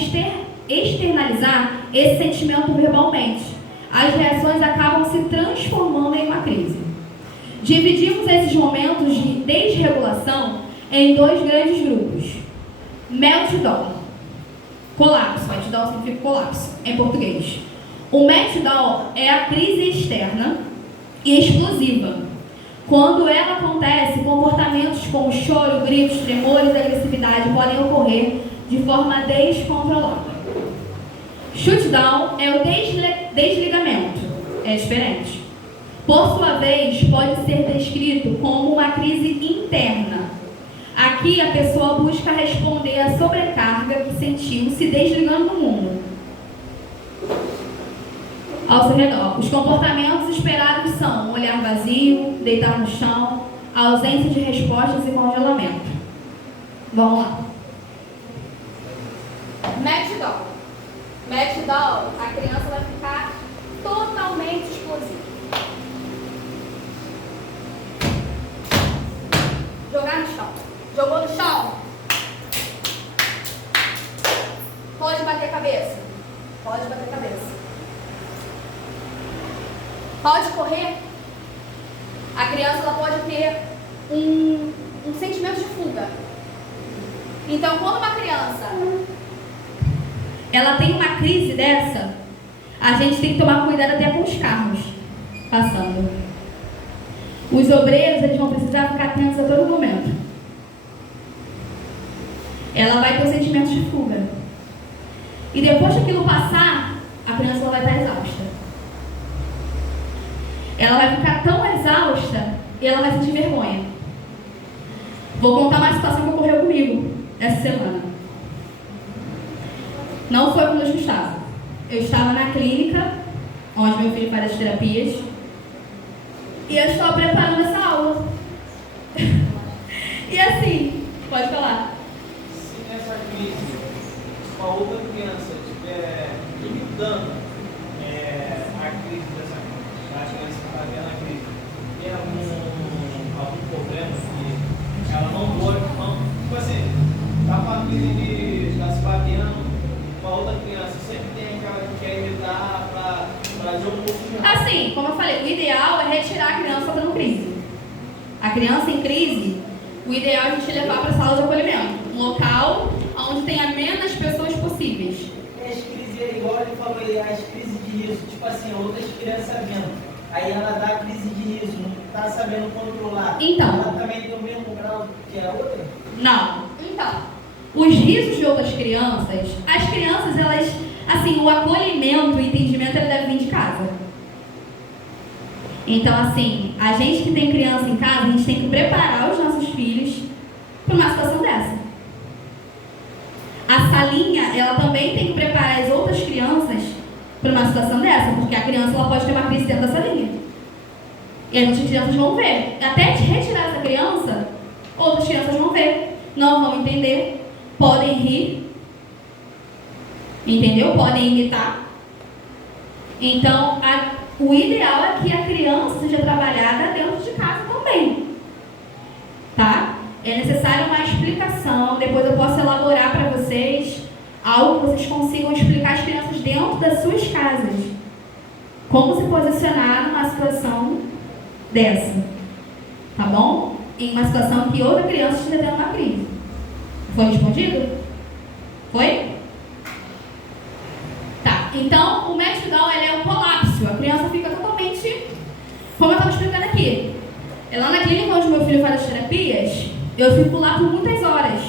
externalizar esse sentimento verbalmente, as reações acabam se transformando em uma crise. Dividimos esses momentos de desregulação em 2 grandes grupos. Meltdown, colapso. Meltdown significa colapso em português. O meltdown é a crise externa e explosiva. Quando ela acontece, comportamentos como choro, gritos, tremores e agressividade podem ocorrer de forma descontrolada. Shutdown é o desligamento. É diferente. Por sua vez, pode ser descrito como uma crise interna. Aqui a pessoa busca responder à sobrecarga que sentiu se desligando do mundo ao seu redor. Os comportamentos esperados são um olhar vazio, deitar no chão, a ausência de respostas e congelamento. Vamos lá. Meltdown. Meltdown, a criança vai ficar totalmente explosiva. Jogar no chão. Jogou no chão. Pode bater a cabeça. Pode bater a cabeça. Pode correr. A criança ela pode ter um sentimento de fuga. Então, quando uma criança ela tem uma crise dessa, a gente tem que tomar cuidado até com os carros passando. Os obreiros, eles vão precisar ficar atentos a todo momento. Ela vai ter um sentimento de fuga. E depois que aquilo passar, a criança ela vai estar exausta. Ela vai ficar tão exausta e ela vai sentir vergonha. Vou contar uma situação que ocorreu comigo essa semana. Não foi com o Luiz Gustavo. Eu estava na clínica, onde meu filho faz as terapias, e eu estava preparando essa aula. E assim, pode falar. Se nessa crise uma outra criança estiver limitando a crise da criança que está vendo a crise, tem algum problema que ela não pode, tipo assim, está com a crise está se batendo, uma outra criança sempre tem aquela que quer imitar para trazer um pouco de raiva. Assim, como eu falei, o ideal é retirar a criança dando crise. A criança em crise, o ideal é a gente levar para a sala de acolhimento, um local onde tenha menos pessoas possíveis. As crises, igual ele falou aí, as crises de riso, tipo assim, outras crianças vendo, aí ela dá a crise de riso, não está sabendo controlar. Então. Ela também tem o mesmo grau que a outra? Não. Então, os risos de outras crianças, as crianças, elas, assim, o acolhimento, o entendimento, ele deve vir de casa. Então, assim, a gente que tem criança em casa, a gente tem que preparar os nossos filhos para uma situação dessa. A salinha, ela também tem que preparar as outras crianças para uma situação dessa, porque a criança ela pode ter uma crise dentro da salinha. E as crianças vão ver. Até de retirar essa criança, outras crianças vão ver, não vão entender, podem rir, entendeu? Podem imitar. Então, o ideal é que a criança seja trabalhada dentro de casa também, tá? É necessário uma explicação, depois eu posso elaborar para vocês algo que vocês consigam explicar às crianças dentro das suas casas. Como se posicionar numa situação dessa, tá bom? Em uma situação que outra criança esteja tendo uma crise. Foi respondido? Foi? Tá, então o meltdown é um colapso. A criança fica totalmente, como eu estava explicando aqui. Lá na clínica onde meu filho faz as terapias, eu fico lá por muitas horas.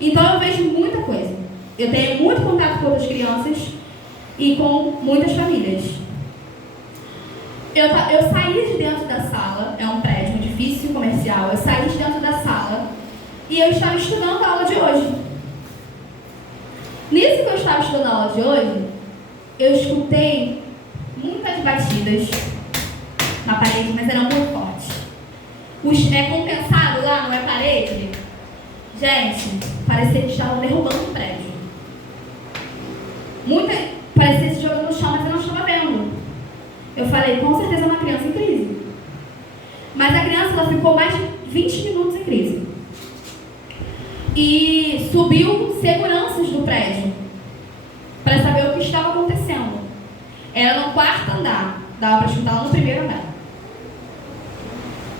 Então eu vejo muita coisa. Eu tenho muito contato com outras crianças e com muitas famílias. Eu saí de dentro da sala, é um prédio, um edifício comercial, eu saí de dentro da sala e eu estava estudando a aula de hoje. Nisso que eu estava estudando a aula de hoje, eu escutei muitas batidas na parede, mas eram muito fortes. É compensado lá, não é parede? Gente, parecia que estavam derrubando o prédio. Parecia se jogando no chão, mas eu não estava vendo. Eu falei, com certeza é uma criança em crise. Mas a criança ela ficou mais de 20 minutos em crise. E subiu seguranças do prédio para saber o que estava acontecendo. Era no 4º andar, dava para escutar lá no 1º andar.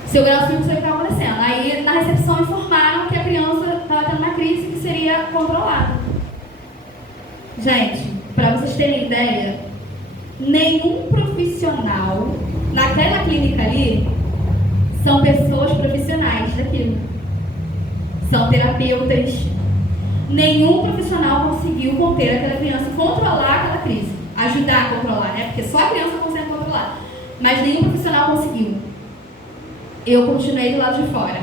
Segurança não sabia o que estava acontecendo. Aí na recepção informaram que a criança estava tendo uma crise que seria controlada. Gente, para vocês terem ideia, nenhum profissional naquela clínica ali são pessoas profissionais daquilo. São terapeutas. Nenhum profissional conseguiu conter aquela criança, controlar aquela crise. Ajudar a controlar, né? Porque só a criança consegue controlar. Mas nenhum profissional conseguiu. Eu continuei do lado de fora.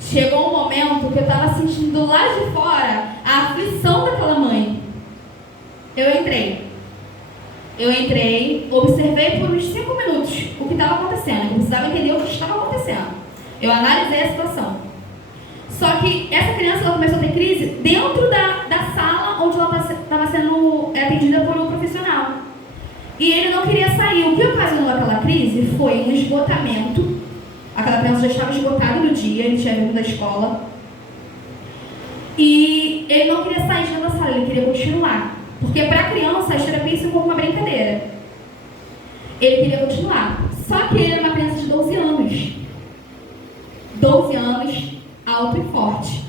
Chegou um momento que eu estava sentindo do lado de fora a aflição daquela mãe. Eu entrei, observei por uns 5 minutos o que estava acontecendo. Eu precisava entender o que estava acontecendo. Eu analisei a situação. Só que essa criança ela começou a ter crise dentro da sala onde ela estava sendo atendida por um profissional. E ele não queria sair. O que ocasionou aquela crise foi um esgotamento. Aquela criança já estava esgotada no dia, ele tinha vindo da escola. E ele não queria sair de dentro da sala, ele queria continuar. Porque para a criança, as terapias são como uma brincadeira. Ele queria continuar. Só que ele era uma criança de 12 anos. 12 anos, alto e forte.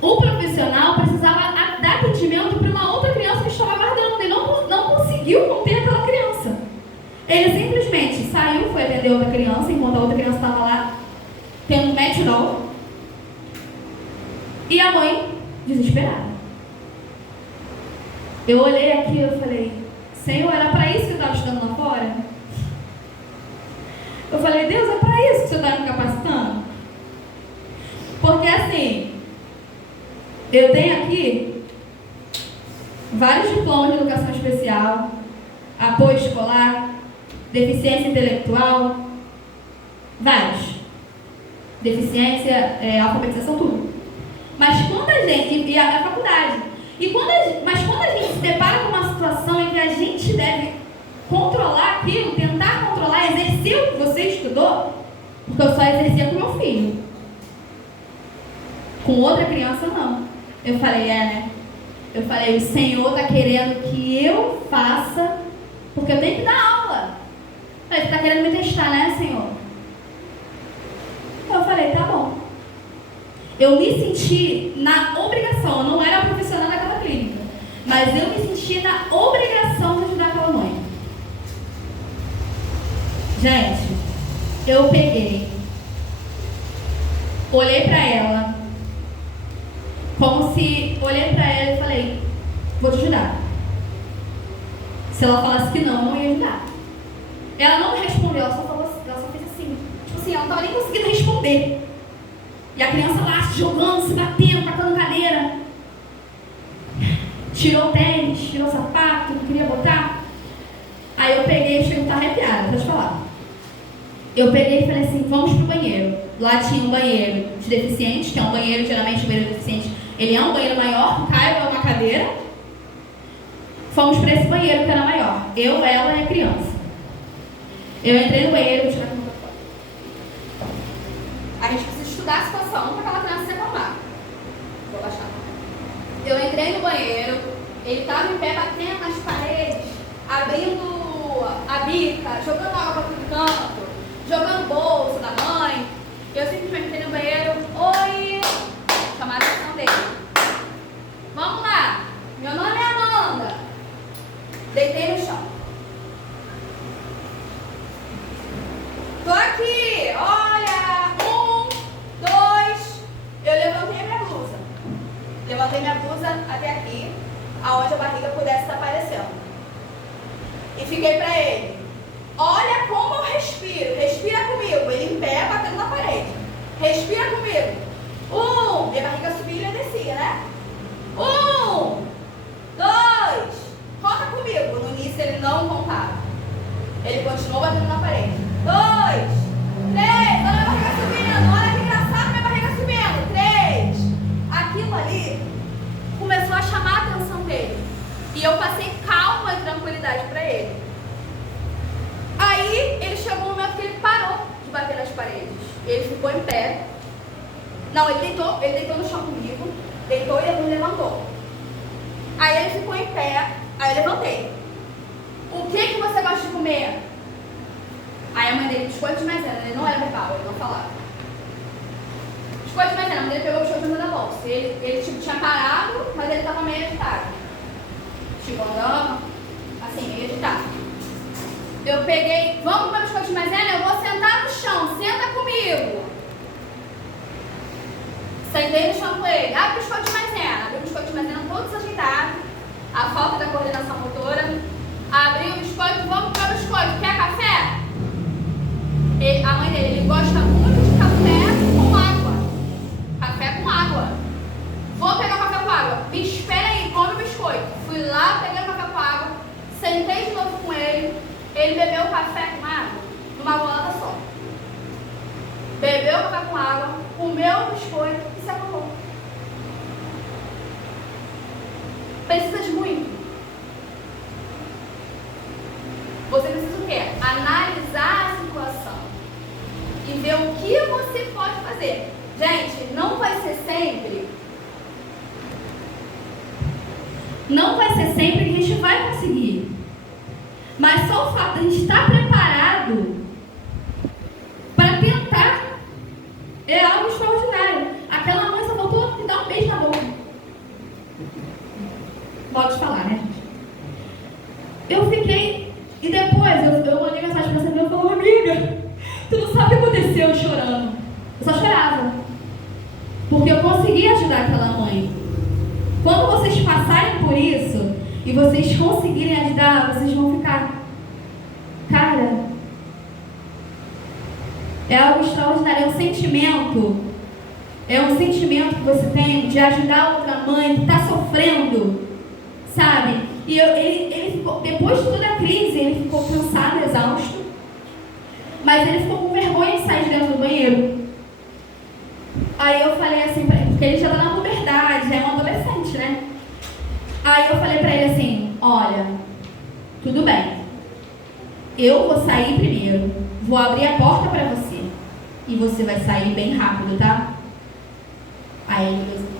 O profissional precisava dar atendimento para uma outra criança que estava aguardando. Ele não conseguiu conter aquela criança. Ele simplesmente saiu, foi atender outra criança, enquanto a outra criança estava lá tendo metilol. E a mãe, desesperada. Eu olhei aqui e eu falei, Senhor, era para isso que eu estava estudando lá fora? Eu falei, Deus, é para isso que o Senhor está me capacitando? Porque assim, eu tenho aqui vários diplomas de educação especial, apoio escolar, deficiência intelectual, vários. Deficiência, alfabetização, tudo. Mas quando a gente, e a faculdade, mas quando a gente se depara com uma situação em que a gente deve controlar aquilo, tentar controlar, exercer o que você estudou, porque eu só exercia com meu filho. Com outra criança, não. Eu falei, né? Eu falei, o Senhor está querendo que eu faça, porque eu tenho que dar aula. Eu falei, você está querendo me testar, né, Senhor? Eu falei, tá bom. Eu me senti na obrigação, eu não era profissional daquela clínica, mas eu me senti na obrigação de ajudar aquela mãe. Gente, eu peguei, olhei pra ela, olhei pra ela e falei, vou te ajudar. Se ela falasse que não, eu não ia ajudar. Ela não me respondeu, ela só fez assim. Tipo assim, ela não estava nem conseguindo responder. E a criança lá se jogando, se batendo, tacando cadeira. Tirou o tênis, tirou o sapato, não queria botar. Aí eu peguei, chego a estar arrepiada, pra te falar. Eu peguei e falei assim, vamos pro banheiro. Lá tinha um banheiro de deficiente, que é um banheiro, geralmente o banheiro de deficiente, ele é um banheiro maior, caiba uma cadeira. Fomos para esse banheiro que era maior. Eu, ela e a criança. Eu entrei no banheiro, vou tirar aqui. A gente precisa estudar a situação para aquela criança se acalmar. Vou baixar. Eu entrei no banheiro, ele estava em pé batendo nas paredes, abrindo a bica, jogando água para todo canto, jogando bolsa da mãe. Eu simplesmente entrei no banheiro, oi, chamar a atenção dele. Vamos lá, meu nome é Amanda. Deitei no chão. Tô aqui, olha, 1, 2. Eu levantei minha blusa. Levantei minha blusa até aqui, aonde a barriga pudesse estar aparecendo. E fiquei pra ele. Olha como eu respiro. Respira comigo. Ele em pé, batendo na parede. Respira comigo. 1. Minha barriga subia e descia, né? 1, 2. Conta comigo. No início ele não contava. Ele continuou batendo na parede. 2, 3. Olha a barriga subindo. Olha que engraçado, minha barriga subindo. 3. Aquilo ali começou a chamar a atenção dele. E eu passei calma e tranquilidade para ele. Aí ele chegou um momento que ele parou de bater nas paredes. Ele ficou em pé. Não, ele deitou no chão comigo. Deitou e depois levantou. Aí ele ficou em pé. Aí eu levantei. O que você gosta de comer? Aí a mãe dele, biscoito de maisena. Ele não era verbal, ele não falava. Biscoito de maisena, mas ele pegou o biscoito de maisena da bolsa. Ele tipo, tinha parado, mas ele tava meio agitado. Tipo, andando, assim, meio agitado. Eu peguei, vamos comer biscoito de maisena? Eu vou sentar no chão, senta comigo. Sentei no chão com ele, abre o biscoito de maisena. Abri o biscoito de maisena todo desajeitado, a falta da coordenação motora. Abri o biscoito, vamos para o biscoito, quer café? A mãe dele, ele gosta muito de café com água. Café com água. Vou pegar o café com água. Me espera aí, come o biscoito. Fui lá, peguei o café com água, sentei de novo com ele. Ele bebeu o café com água numa golada só. Bebeu o café com água, comeu o biscoito e se acabou. Precisa de muito. Você precisa o quê? Analisar a situação e ver o que você pode fazer. Gente, não vai ser sempre que a gente vai conseguir. Mas só o fato de a gente estar preparado para tentar é algo extraordinário. Aquela mãe só voltou a me dar um beijo na boca. Pode falar, né, gente? Eu fiquei... E depois eu mandei mensagem pra você e falei, amiga, tu não sabe o que aconteceu eu chorando. Eu só chorava. Porque eu consegui ajudar aquela mãe. Quando vocês passarem por isso e vocês conseguirem ajudar, vocês vão ficar, cara, é algo extraordinário, é um sentimento que você tem de ajudar outra mãe que está sofrendo, sabe? E ele ficou, depois de toda a crise, ele ficou cansado, exausto, mas ele ficou com vergonha de sair de dentro do banheiro. Aí eu falei assim pra ele, porque ele já está na puberdade, já é um adolescente, né? Aí eu falei pra ele assim, olha, tudo bem, eu vou sair primeiro, vou abrir a porta pra você, e você vai sair bem rápido, tá? Aí ele falou assim,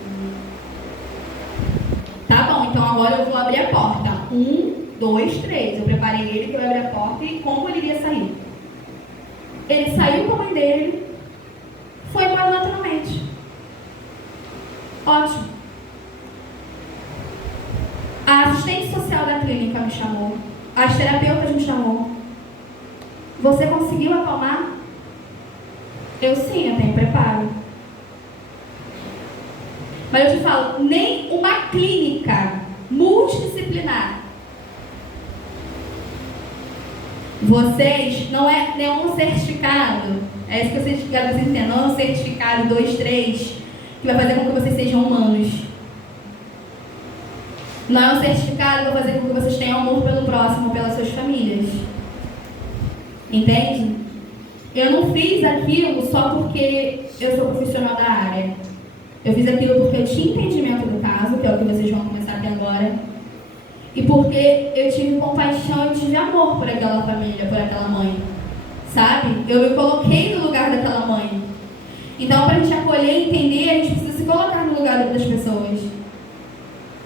tá bom, então agora eu vou abrir a porta. 1, 2, 3. Eu preparei ele que eu abri a porta e como ele iria sair. Ele saiu com a mãe dele, foi embora naturalmente. Ótimo. A assistente social da clínica me chamou, as terapeutas me chamou. Você conseguiu acalmar? Eu sim, eu tenho preparo. Mas eu te falo, nem uma clínica multidisciplinar. Vocês, não é nenhum certificado, é isso que vocês entendem, não é um certificado 2, 3, que vai fazer com que vocês sejam humanos. Não é um certificado que vai fazer com que vocês tenham amor pelo próximo, pelas suas famílias. Entende? Eu não fiz aquilo só porque eu sou profissional da área. Eu fiz aquilo porque eu tinha entendimento do caso, que é o que vocês vão começar a ter agora. E porque eu tive compaixão, eu tive amor por aquela família, por aquela mãe. Sabe? Eu me coloquei no lugar daquela mãe. Então, para a gente acolher e entender, a gente precisa se colocar no lugar das pessoas.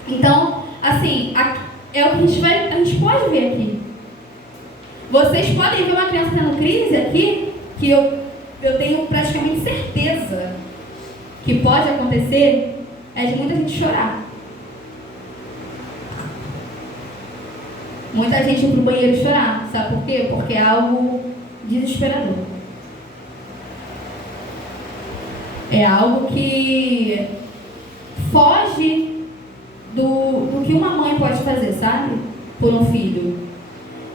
Então, assim, é o que a gente pode ver aqui. Vocês podem ver uma criança tendo crise aqui, que eu tenho praticamente certeza que pode acontecer, é de muita gente chorar. Muita gente ir pro banheiro chorar. Sabe por quê? Porque é algo desesperador. É algo que foge do que uma mãe pode fazer, sabe? Por um filho.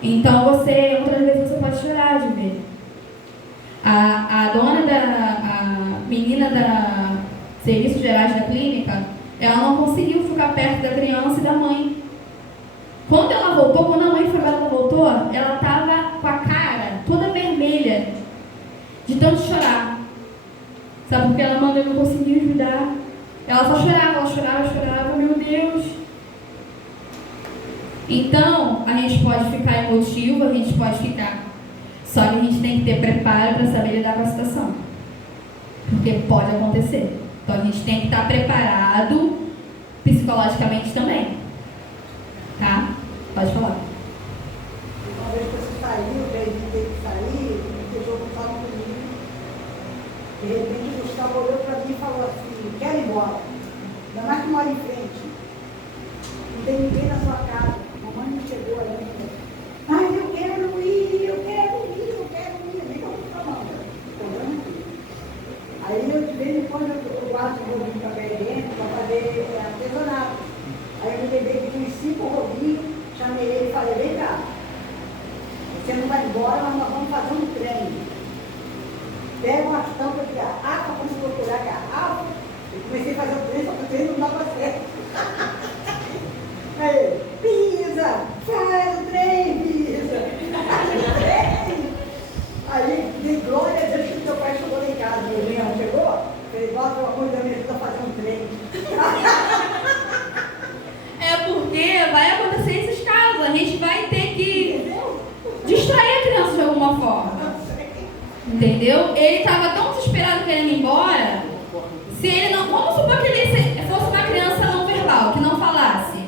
Então outras vezes você pode chorar de ver. A menina da Serviços Gerais da clínica, ela não conseguiu ficar perto da criança e da mãe. Quando ela voltou, quando a mãe foi embora, ela voltou, ela estava com a cara toda vermelha, de tanto chorar. Sabe porque ela, mãe, eu não consegui ajudar. Ela só chorava, meu Deus. Então, a gente pode ficar emotivo, a gente pode ficar. Só que a gente tem que ter preparo para saber lidar com a situação. Porque pode acontecer. Então, a gente tem que estar preparado psicologicamente também. Tá? Pode falar. Uma vez que você saiu, teve que sair, o jogo estava comigo. De repente, o Gustavo olhou para mim e falou embora. Ainda mais que mora em frente. Não tem ninguém na sua casa. A mamãe não chegou ainda. Ai, eu quero ir, eu quero ir, eu quero ir. Nem vou ficar mal. Aí eu de vez em quando eu guardo um rolinho de papel higiênico para fazer artesanato. Aí eu me levei de uns 5 rolinhos, chamei ele e falei, vem cá. Você não vai embora, mas nós vamos fazer um trem. Pega uma tampa de garrafa, vamos procurar garrafa. Eu comecei a fazer o trem, só que o trem não dava certo. Aí, pisa, faz o trem, pisa. Aí, de glória a Deus que meu pai chegou lá em casa. Meu irmão chegou, falei, bota uma coisa da minha vida fazer um trem. É porque vai acontecer esses casos. A gente vai ter que distrair a criança de alguma forma. Entendeu? Ele estava tão desesperado querendo ir embora. Se ele não. Vamos supor que ele fosse uma criança não verbal, que não falasse.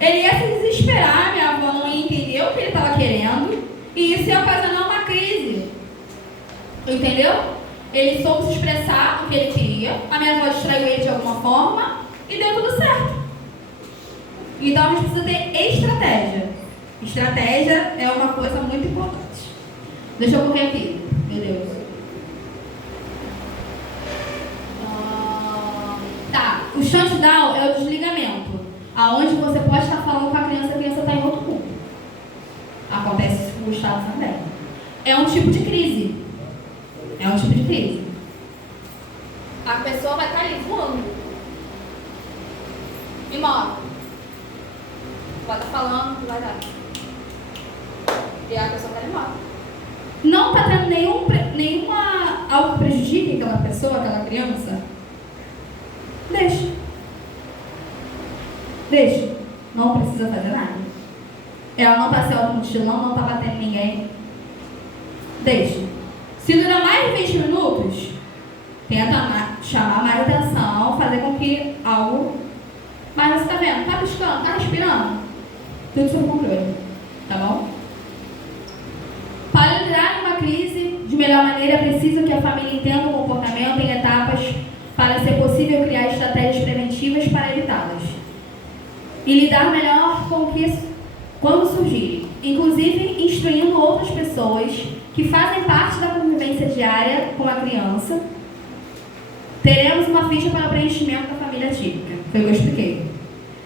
Ele ia se desesperar, minha avó não ia entender o que ele estava querendo. E isso ia ocasionar uma crise. Entendeu? Ele soube se expressar o que ele queria. A minha avó distraiu ele de alguma forma. E deu tudo certo. Então a gente precisa ter estratégia. Estratégia é uma coisa muito importante. Deixa eu correr aqui. Meu Deus. Tá. O shutdown é o desligamento. Aonde você pode estar falando com a criança está em outro mundo. Acontece isso com o Estado também. É um tipo de crise. É um tipo de crise. A pessoa vai estar ali voando. Imóvel. Vai estar falando, vai dar. E a pessoa está imóvel. Não está tendo nenhuma algo que prejudique aquela pessoa, aquela criança. Deixa. Não precisa fazer nada. Ela não está se automutilando, não está batendo em ninguém. Deixa. Se dura mais de 20 minutos, tenta chamar mais atenção, fazer com que algo... Mas você está vendo? Está piscando? Está respirando? Tudo sob controle. Tá bom? Para lidar em uma crise de melhor maneira, é preciso que a família entenda o comportamento em etapas para ser possível criar estratégias preventivas para evitá-las. E lidar melhor com que quando surgirem, inclusive instruindo outras pessoas que fazem parte da convivência diária com a criança. Teremos uma ficha para o preenchimento da família típica, foi o que eu expliquei.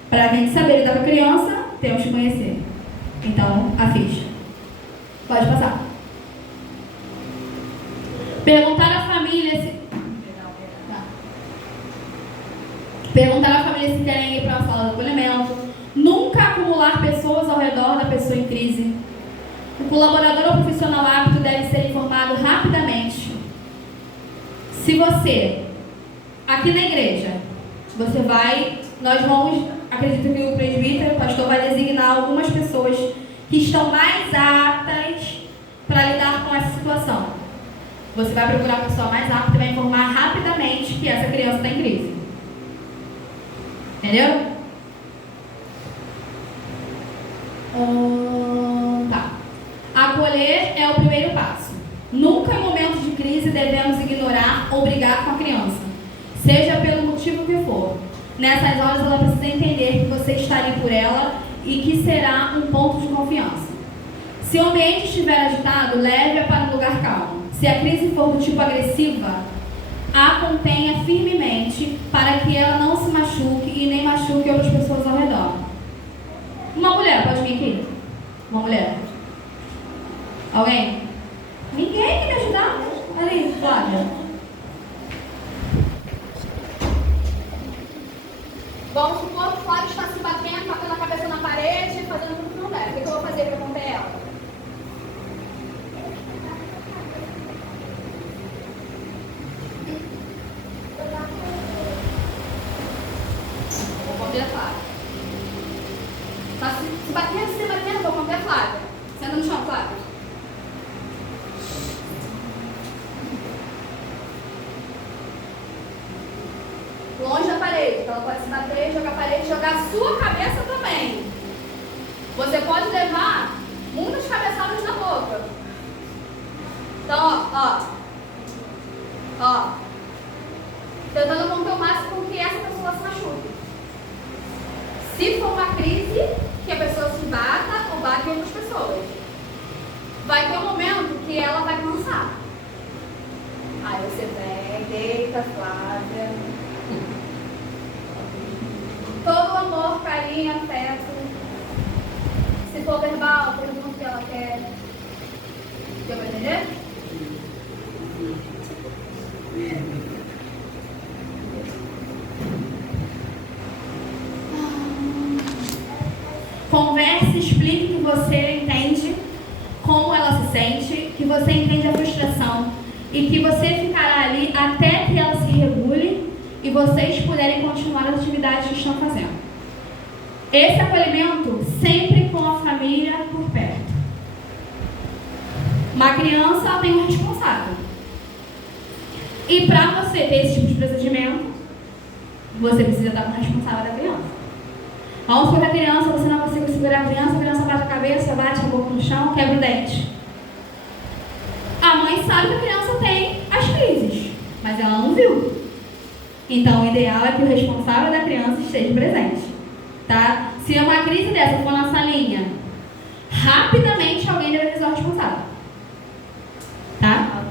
Para a gente saber lidar com a criança, temos que conhecer. Então, a ficha. Pode passar. Perguntar à família se... Perguntar à família se querem ir para uma sala de acolhimento. Nunca acumular pessoas ao redor da pessoa em crise. O colaborador ou profissional apto deve ser informado rapidamente. Se você, aqui na igreja, nós vamos, acredito que o presbítero, o pastor, vai designar algumas pessoas que estão mais aptas para lidar com essa situação. Você vai procurar a pessoa mais apta e vai informar rapidamente que essa criança está em crise. Entendeu? Tá. Acolher é o primeiro passo. Nunca em momentos de crise devemos ignorar ou brigar com a criança, seja pelo motivo que for. Nessas horas ela precisa entender que você está ali por ela e que será um ponto de confiança. Se o ambiente estiver agitado, leve-a para um lugar calmo. Se a crise for do tipo agressiva, a contenha firmemente para que ela não se machuque e nem machuque outras pessoas ao redor. Uma mulher, pode vir aqui? Uma mulher. Alguém? Ninguém quer me ajudar? Ali, Flávia. Vamos supor que o Flávio está se batendo, batendo a cabeça na parede, fazendo tudo que não deve. O que eu vou fazer para conter ela? Vou conter a Flávia. Está se batendo, vou conter a Flávia. Senta no chão, Flávia. Longe da parede, então ela pode se bater, jogar a parede, jogar a sua cabeça também. Você pode levar muitas cabeçadas na boca. Então, ó. tentando conter o máximo com que essa pessoa se machuque. Se for uma crise, que a pessoa se bata ou bate outras pessoas. Vai ter um momento que ela vai cansar. Aí você vem, deita, Flávia. Todo amor, carinho, afeto. Se for verbal, pergunta o que ela quer. Deu pra entender? Converse, explique que você entende como ela se sente, que você entende a frustração e que você ficará ali até que ela se regule e vocês puderem continuar as atividades que estão fazendo. Esse acolhimento sempre com a família por perto. Uma criança ela tem um responsável. E para você ter esse tipo de procedimento, você precisa estar com o responsável da criança. Vamos supor que a criança, você não consegue segurar a criança bate a cabeça, bate a boca no chão, quebra o dente. A mãe sabe que a criança tem as crises, mas ela não viu. Então, o ideal é que o responsável da criança esteja presente. Tá? Se uma crise dessa for na salinha, rapidamente alguém deve avisar o responsável. Tá?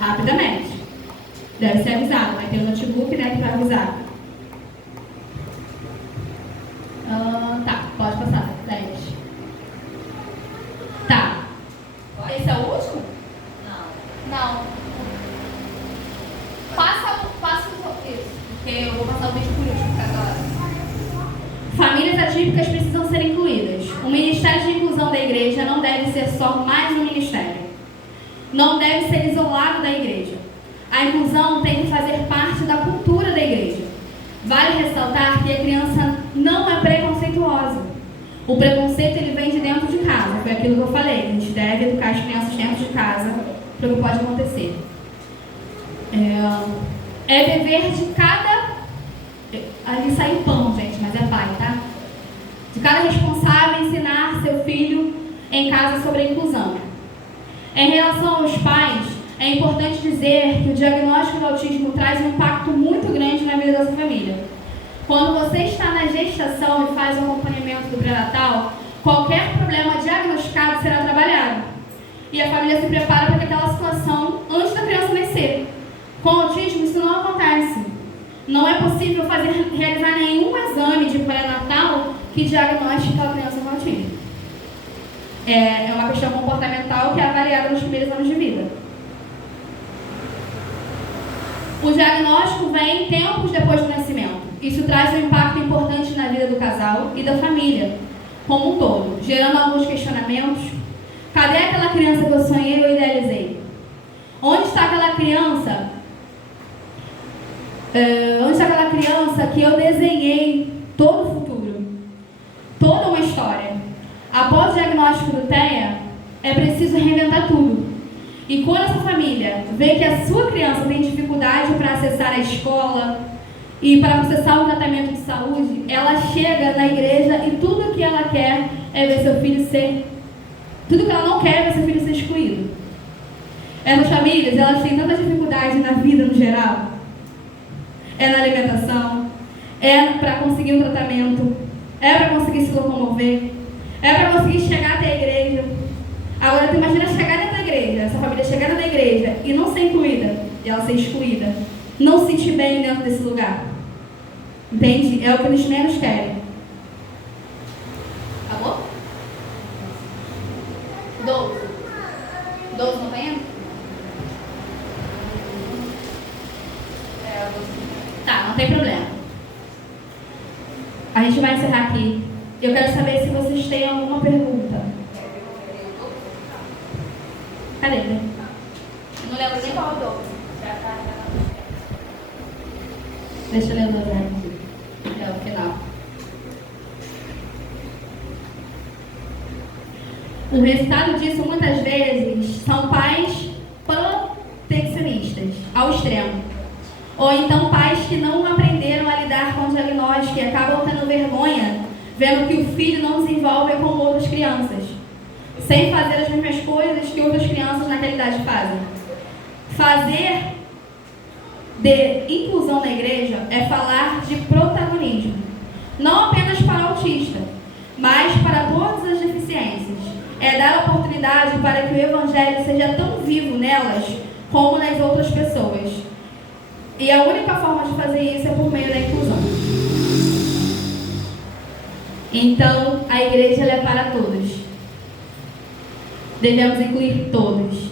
Rapidamente. Deve ser avisado. Vai ter um notebook, né, que vai avisar. Tá, pode passar. 10. Tá. Esse é o último? Não. Passa isso, porque eu vou passar o vídeo por último agora. Famílias atípicas precisam ser incluídas. O Ministério de Inclusão da Igreja não deve ser só mais um ministério. Não deve ser isolado da igreja. A inclusão tem que fazer parte da cultura da igreja. Vale ressaltar que a criança não é preconceituosa. O preconceito ele vem de dentro de casa. Foi aquilo que eu falei. A gente deve educar as crianças dentro de casa para o que pode acontecer. É dever de cada... Ali sai pão, gente, mas é pai, tá? De cada responsável ensinar seu filho em casa sobre a inclusão. Em relação aos pais, é importante dizer que o diagnóstico do autismo traz um impacto muito grande na vida dessa família. Quando você está na gestação e faz o acompanhamento do pré-natal, qualquer problema diagnosticado será trabalhado. E a família se prepara para aquela situação antes da criança nascer. Com autismo, isso não acontece. Não é possível realizar nenhum exame de pré-natal que diagnostique a criança com autismo. É uma questão comportamental que é avaliada nos primeiros anos de vida. O diagnóstico vem tempos depois do nascimento. Isso traz um impacto importante na vida do casal e da família como um todo, gerando alguns questionamentos. Cadê aquela criança que eu sonhei ou idealizei? Onde está aquela criança? Onde está aquela criança que eu desenhei todo o futuro? Toda uma história. Após o diagnóstico do TEA, é preciso reinventar tudo. E quando essa família vê que a sua criança tem dificuldade para acessar a escola e para acessar um tratamento de saúde, ela chega na igreja e tudo que ela quer é ver seu filho ser... Tudo que ela não quer é ver seu filho ser excluído. Essas famílias, elas têm tanta dificuldade na vida no geral. É na alimentação, é para conseguir um tratamento, é para conseguir se locomover, é para conseguir chegar até a igreja. Agora, tu imagina chegar dentro da igreja, essa família chegar dentro da igreja e não ser incluída, e ela ser excluída, não se sentir bem dentro desse lugar. Entende? É o que eles menos querem. Acabou? 12. 12 não tem? Tá, não tem problema. A gente vai encerrar aqui. Eu quero saber se vocês têm alguma pergunta. Cadê? Não lembro nem qual é o 12. Deixa eu ler o 12 aqui. É o final. O resultado disso, muitas vezes, são pais proteccionistas, ao extremo. Ou então pais que não aprenderam a lidar com o diagnóstico e acabam tendo vergonha, vendo que o filho não desenvolve como outras crianças, sem fazer as mesmas coisas que outras crianças naquela idade fazem. Fazer de inclusão na igreja é falar de protagonismo, não apenas para o autista, mas para todas as deficiências. É dar oportunidade para que o evangelho seja tão vivo nelas como nas outras pessoas. E a única forma de fazer isso é por meio da inclusão. Então, a igreja ela é para todos. Devemos incluir todos.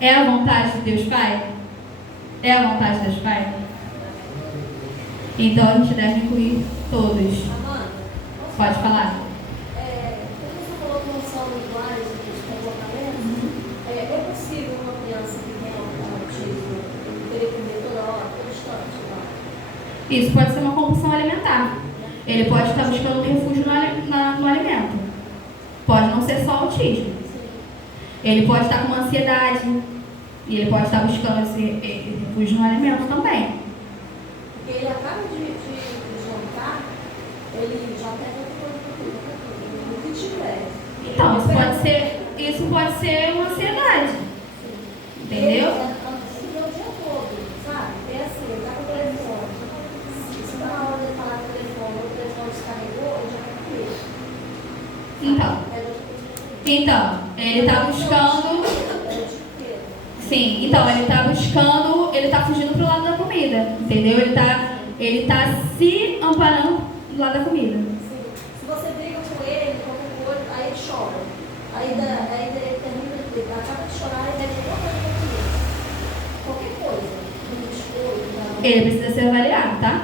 É a vontade de Deus Pai? É a vontade de Deus Pai? Então, a gente deve incluir todos. Amanda, Pode falar. como você falou que não são iguais os comportamentos, é possível uma criança que tem autismo querer comer toda hora, todo instante, lá? Isso pode ser uma compulsão alimentar. Ele pode estar buscando um refúgio no alimento. Pode não ser só autismo. Ele pode estar com uma ansiedade e ele pode estar buscando esse refúgio no alimento também. Porque ele acaba de jantar, ele já pega o que tiver. Então, isso pode ser uma ansiedade. Entendeu? Ele é o dia todo, sabe? É assim, ele tá com o telefone. Se tá na hora de falar com o telefone, o telefone descarregou, ele já quer comer. Então, ele está buscando. Sim, então ele está fugindo pro lado da comida, entendeu? Ele tá se amparando do lado da comida. Sim. Se você briga com ele, qualquer coisa, aí ele chora. Aí ele termina de brigar, acaba de chorar e deve alguma coisa pra comer. Qualquer coisa. Um biscoito, Ele precisa ser avaliado, tá?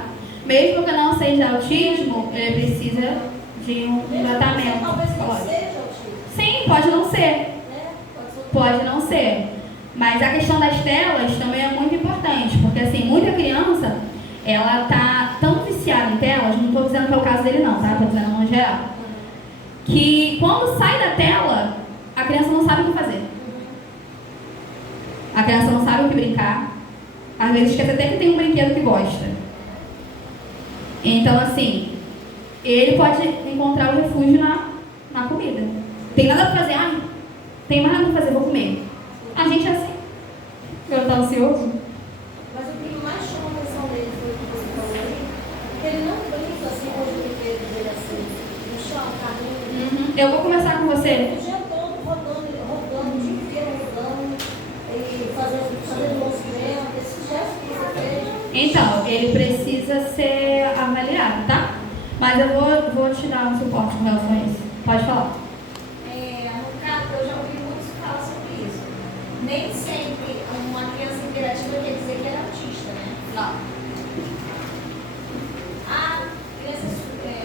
Mesmo que não seja autismo, ele precisa de um tratamento. Talvez não seja autismo. Sim, pode não ser. Né? Pode não ser. Mas a questão das telas também é muito importante, porque assim, muita criança, ela tá tão viciada em telas, não estou dizendo que é o caso dele não, tá? Estou dizendo no geral, que quando sai da tela, a criança não sabe o que fazer. A criança não sabe o que brincar, às vezes esquece até que tem um brinquedo que gosta. Então assim, ele pode encontrar o refúgio na comida. Tem nada para fazer, tem mais nada para fazer, vou comer. A gente é assim. Eu estou ansioso. Mas o que mais chamou a atenção dele foi o que você falou aí, que ele não brinca assim com os brinquedos dele assim, no chão, carrinho. Eu vou conversar com você. O dia todo rodando, o dia inteiro rodando, e fazendo movimento, esse gesto que você fez. Então, ele precisa ser avaliado, tá? Mas eu vou te dar um suporte com relação a isso. Pode falar. No caso, eu já ouvi muitos falar sobre isso. Nem sempre uma criança interativa quer dizer que ela é autista, né? Não. A criança super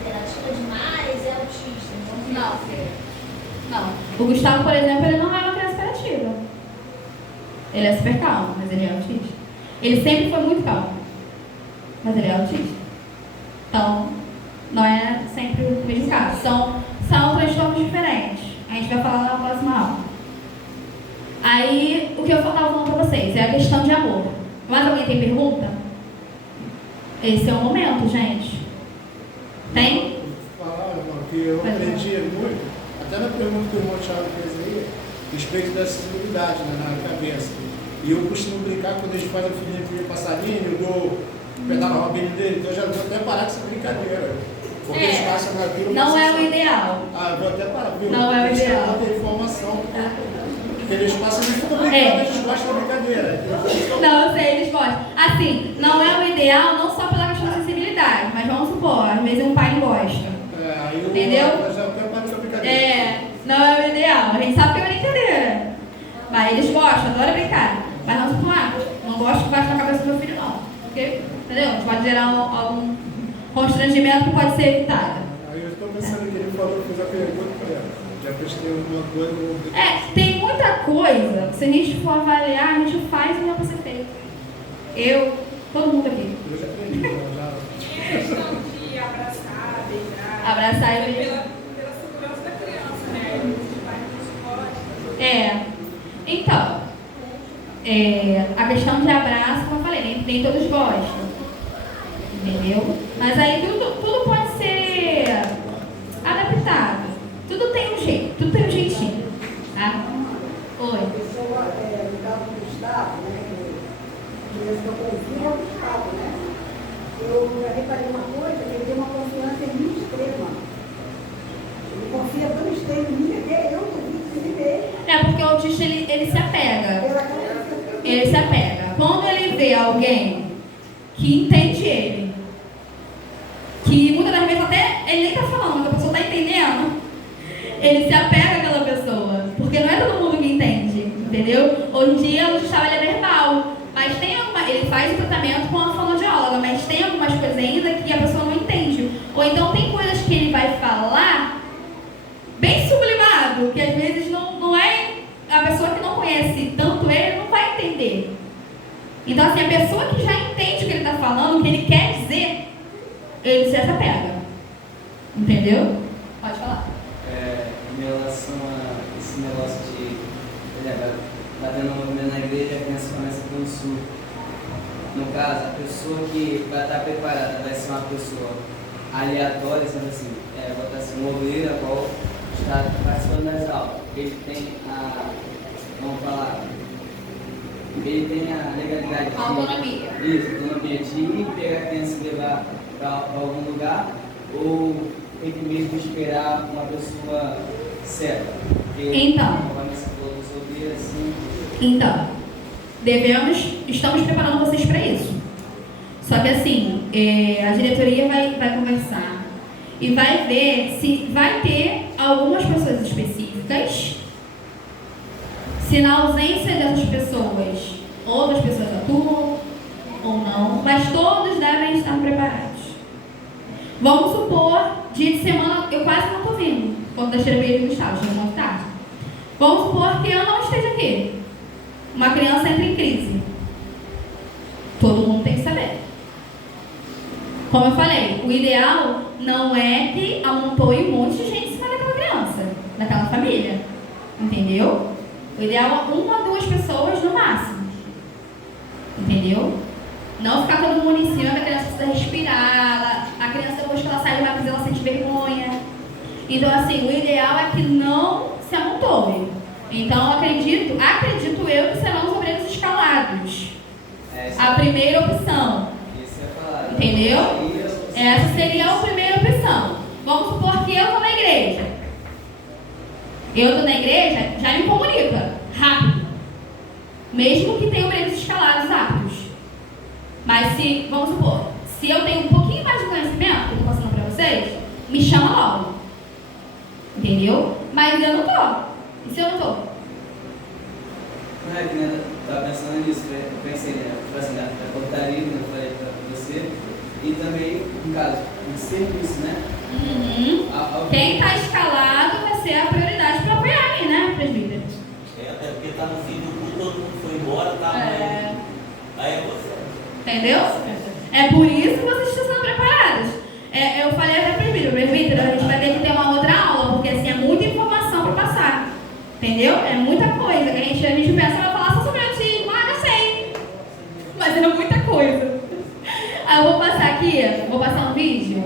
interativa demais é autista. Então Não. O Gustavo, por exemplo, ele não é uma criança interativa. Ele é super calmo, mas ele é autista. Ele sempre foi muito calmo, mas ele é autista. Então, não é sempre o mesmo caso. São transtornos diferentes. A gente vai falar na próxima aula. Aí, o que eu estava falando para vocês é a questão de amor. Mais alguém tem pergunta? Esse é o momento, gente. Tem? Vou falar, irmão, que eu aprendi muito, até na pergunta que o irmão Thiago fez aí, a respeito da acessibilidade, né, na cabeça. E eu costumo brincar quando a gente faz a filhinha de passarinho, eu dou pedal na robinha dele, então eu já vou até parar com essa brincadeira. Porque eles passam na vila. Não é o ideal. Vou até parar, viu? Não é o ideal. Eles têm informação. Porque eles passam e ficam brincando, a gente gosta da brincadeira. Não, eu sei, eles gostam. Assim, não é o ideal, não só pela questão da acessibilidade, mas vamos supor, às vezes um pai não gosta. Aí entendeu? Eu já até paro com a brincadeira. Não é o ideal. A gente sabe que é brincadeira. Mas eles gostam, adoram brincar. Mas não supor, não gosto que baixe na cabeça do meu filho, não. Porque, entendeu? Pode gerar algum constrangimento que pode ser evitado. Aí eu estou pensando que ele falou, fez a pergunta para ela. Já prestei alguma coisa. Tem muita coisa que se a gente for avaliar, a gente faz e não é para ser feito. Todo mundo aqui. Eu já aprendi, já. Tinha a questão de abraçar, beijar. Abraçar e beijar. Pela segurança da criança, né? Os pais não se Então, a questão de abraço, como eu falei, nem todos gostam. Entendeu? Mas aí tudo pode ser adaptado. Tudo tem um jeito, tudo tem um jeitinho. Tá? Oi. A pessoa, no caso do Gustavo, né? Que eu confio no Gustavo, né? Eu reparei uma coisa, que ele tem uma confiança em mim extrema. Ele confia tão extremo em mim, que eu duvido que ele vê. É porque o autista, ele se apega. Ele se apega. Quando ele vê alguém que entende ele, que muitas das vezes até ele nem está falando, mas a pessoa está entendendo, ele se apega àquela pessoa. Porque não é todo mundo que entende, entendeu? Hoje em dia o autista é verbal, mas tem ele faz o tratamento com a fonoaudióloga, mas tem algumas coisas ainda que a pessoa não entende. Ou então tem coisas que ele vai falar bem sublimado, que às vezes não é a pessoa que não conhece tanto ele, não vai entender. Então assim, a pessoa que já entende o que ele está falando, o que ele quer dizer, ele se apega. Entendeu? Pode falar. Em relação a esse negócio de tá tendo um movimento na igreja, a criança começa a ter um surto. No caso, a pessoa que vai estar preparada vai ser uma pessoa aleatória, sendo assim, botar assim, um obreiro, a qual está participando das aulas. Ele tem ele tem a legalidade de... Autonomia. Isso, autonomia de ir pegar a criança e levar para algum lugar, ou tem que mesmo esperar uma pessoa certa. Então, estamos preparando vocês para isso. Só que assim, a diretoria vai conversar e vai ver se vai ter algumas pessoas específicas, se na ausência dessas pessoas, outras pessoas atuam ou não, mas todos devem estar preparados. Vamos supor, dia de semana, eu quase não estou vindo, quando da terapia do Estado, chega muito tarde. Vamos supor que eu não esteja aqui. Uma criança entra em crise. Todo mundo tem que saber. Como eu falei, o ideal não é que amontoe um monte de gente em cima daquela criança, daquela família. Entendeu? O ideal é 1 a 2 pessoas no máximo. Entendeu? Não ficar todo mundo em cima, a criança precisa respirar, a criança depois que ela sai do lápis, ela sente vergonha. Então assim, o ideal é que não se amontoe. Então acredito eu que serão os obreiros escalados. A primeira opção. Entendeu? Essa seria a primeira opção. Vamos supor que eu estou na igreja. Já me comunica rápido. Mesmo que tenha obreiros escalados aptos. Mas vamos supor, se eu tenho um pouquinho mais de conhecimento, que eu estou passando para vocês, me chama logo. Entendeu? Mas eu não estou. E se eu não estou? Não é que nem eu estava pensando nisso, eu pensei, tipo assim, da portaria, que eu falei para você, e também, no caso, de serviço, né? Uhum. Quem está escalado vai ser a prioridade para apoiar aí, né, presbítero? Até porque está no fim do culto, todo mundo foi embora, tá? Aí é você. Entendeu? É por isso que vocês estão sendo preparados. Eu falei até presbítero, a gente vai ter que ter uma outra aula, porque assim, é muita informação para passar. Entendeu? É muita coisa. A gente pensa, vai falar só sobre o antigo. Eu sei. Mas é muita coisa. Aí eu vou passar aqui, vou passar um vídeo.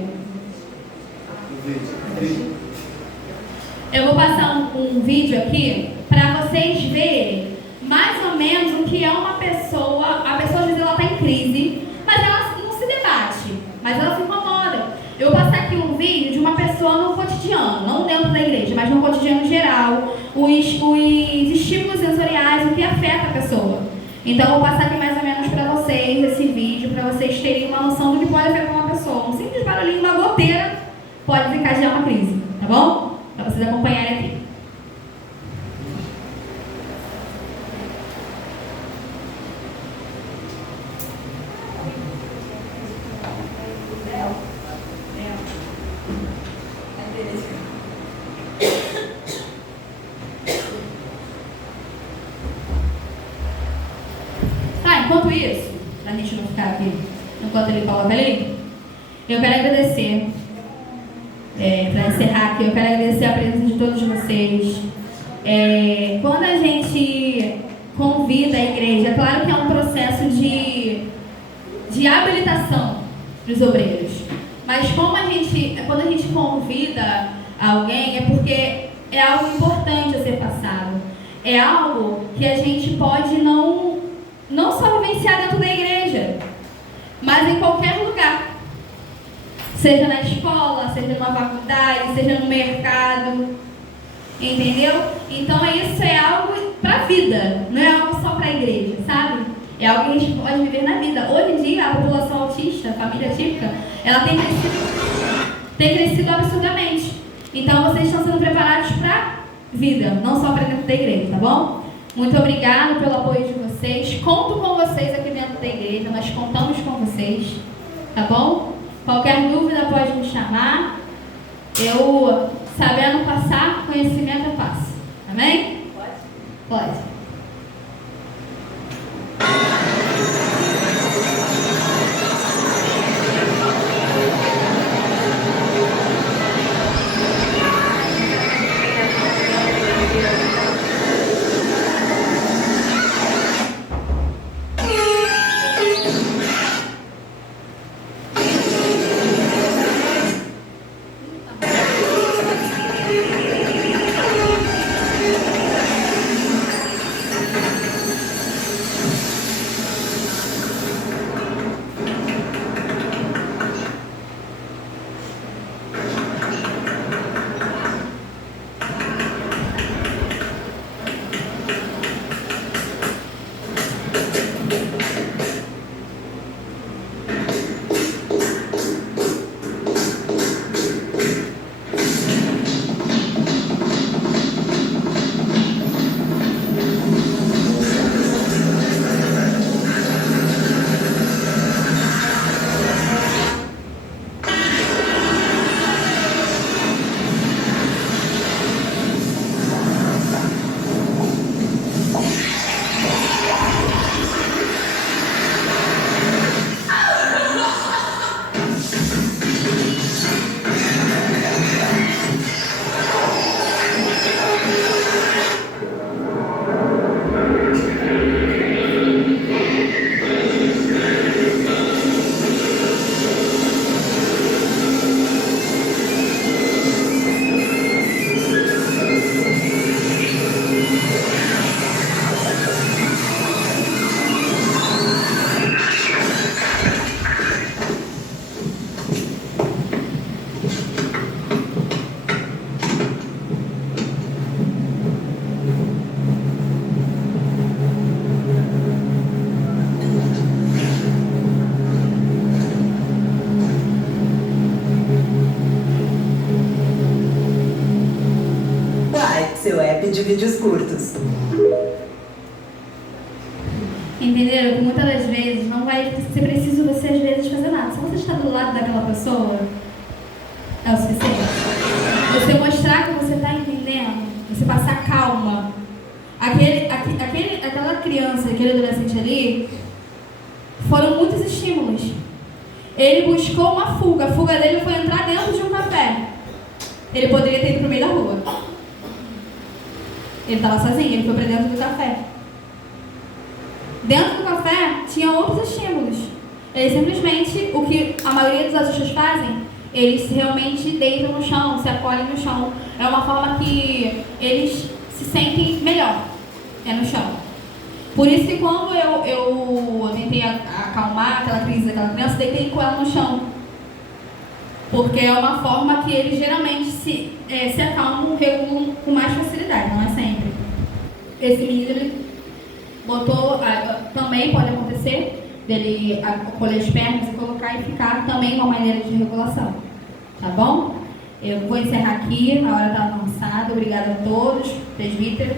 Eu vou passar um vídeo aqui para vocês verem mais ou menos o que é uma pessoa. A pessoa às vezes ela está em crise, mas ela não se debate, mas ela se incomoda. Eu vou passar aqui um vídeo de uma pessoa no cotidiano, não dentro da igreja, mas no cotidiano geral, os estímulos sensoriais, o que afeta a pessoa. Então eu vou passar aqui mais ou menos para vocês esse vídeo, para vocês terem uma noção do que pode afetar uma pessoa. Um simples barulhinho, uma goteira, pode desencadear uma crise, tá bom? Para vocês acompanharem aqui. Enquanto isso, para a gente não ficar aqui, enquanto ele coloca ali, eu quero agradecer, para encerrar aqui, eu quero agradecer a presença de todos vocês. Quando a gente convida a igreja, é claro que é um processo de habilitação para os obreiros, mas quando a gente convida alguém, é porque é algo importante a ser passado, é algo que a gente pode não não só vivenciar dentro da igreja, mas em qualquer lugar. Seja na escola, seja numa faculdade, seja no mercado. Entendeu? Então isso é algo para a vida, não é algo só para a igreja, sabe? É algo que a gente pode viver na vida. Hoje em dia, a população autista, a família típica, ela tem crescido absurdamente. Então vocês estão sendo preparados para a vida, não só para dentro da igreja, tá bom? Muito obrigada pelo apoio de vocês. Conto com vocês aqui dentro da igreja, nós contamos com vocês, tá bom? Qualquer dúvida pode me chamar. Eu, sabendo passar, conhecimento eu passo. Amém? Pode. Pode. Seu app de vídeos curtos. Entenderam? Que muitas das vezes não vai ser preciso você às vezes fazer nada. Se você está do lado daquela pessoa, é o suficiente. Você mostrar que você está entendendo, você passar calma. Aquela criança, aquele adolescente ali, foram muitos estímulos. Ele buscou uma fuga. A fuga dele foi entrar dentro de um café. Ele poderia ter ido para o meio da rua. Ele estava sozinho, ele foi para dentro do café. Dentro do café tinha outros estímulos. Eles simplesmente, o que a maioria dos autistas fazem, eles realmente deitam no chão, se acolhem no chão. É uma forma que eles se sentem melhor, é no chão. Por isso que quando eu tentei acalmar aquela crise daquela criança, deitei com ela no chão. Porque é uma forma que eles geralmente se acalmam, regulam com mais facilidade, não é sempre. Esse menino, ele botou, também pode acontecer, dele colher as pernas e colocar e ficar também uma maneira de regulação. Tá bom? Eu vou encerrar aqui, a hora está avançada. Obrigada a todos, presbítero.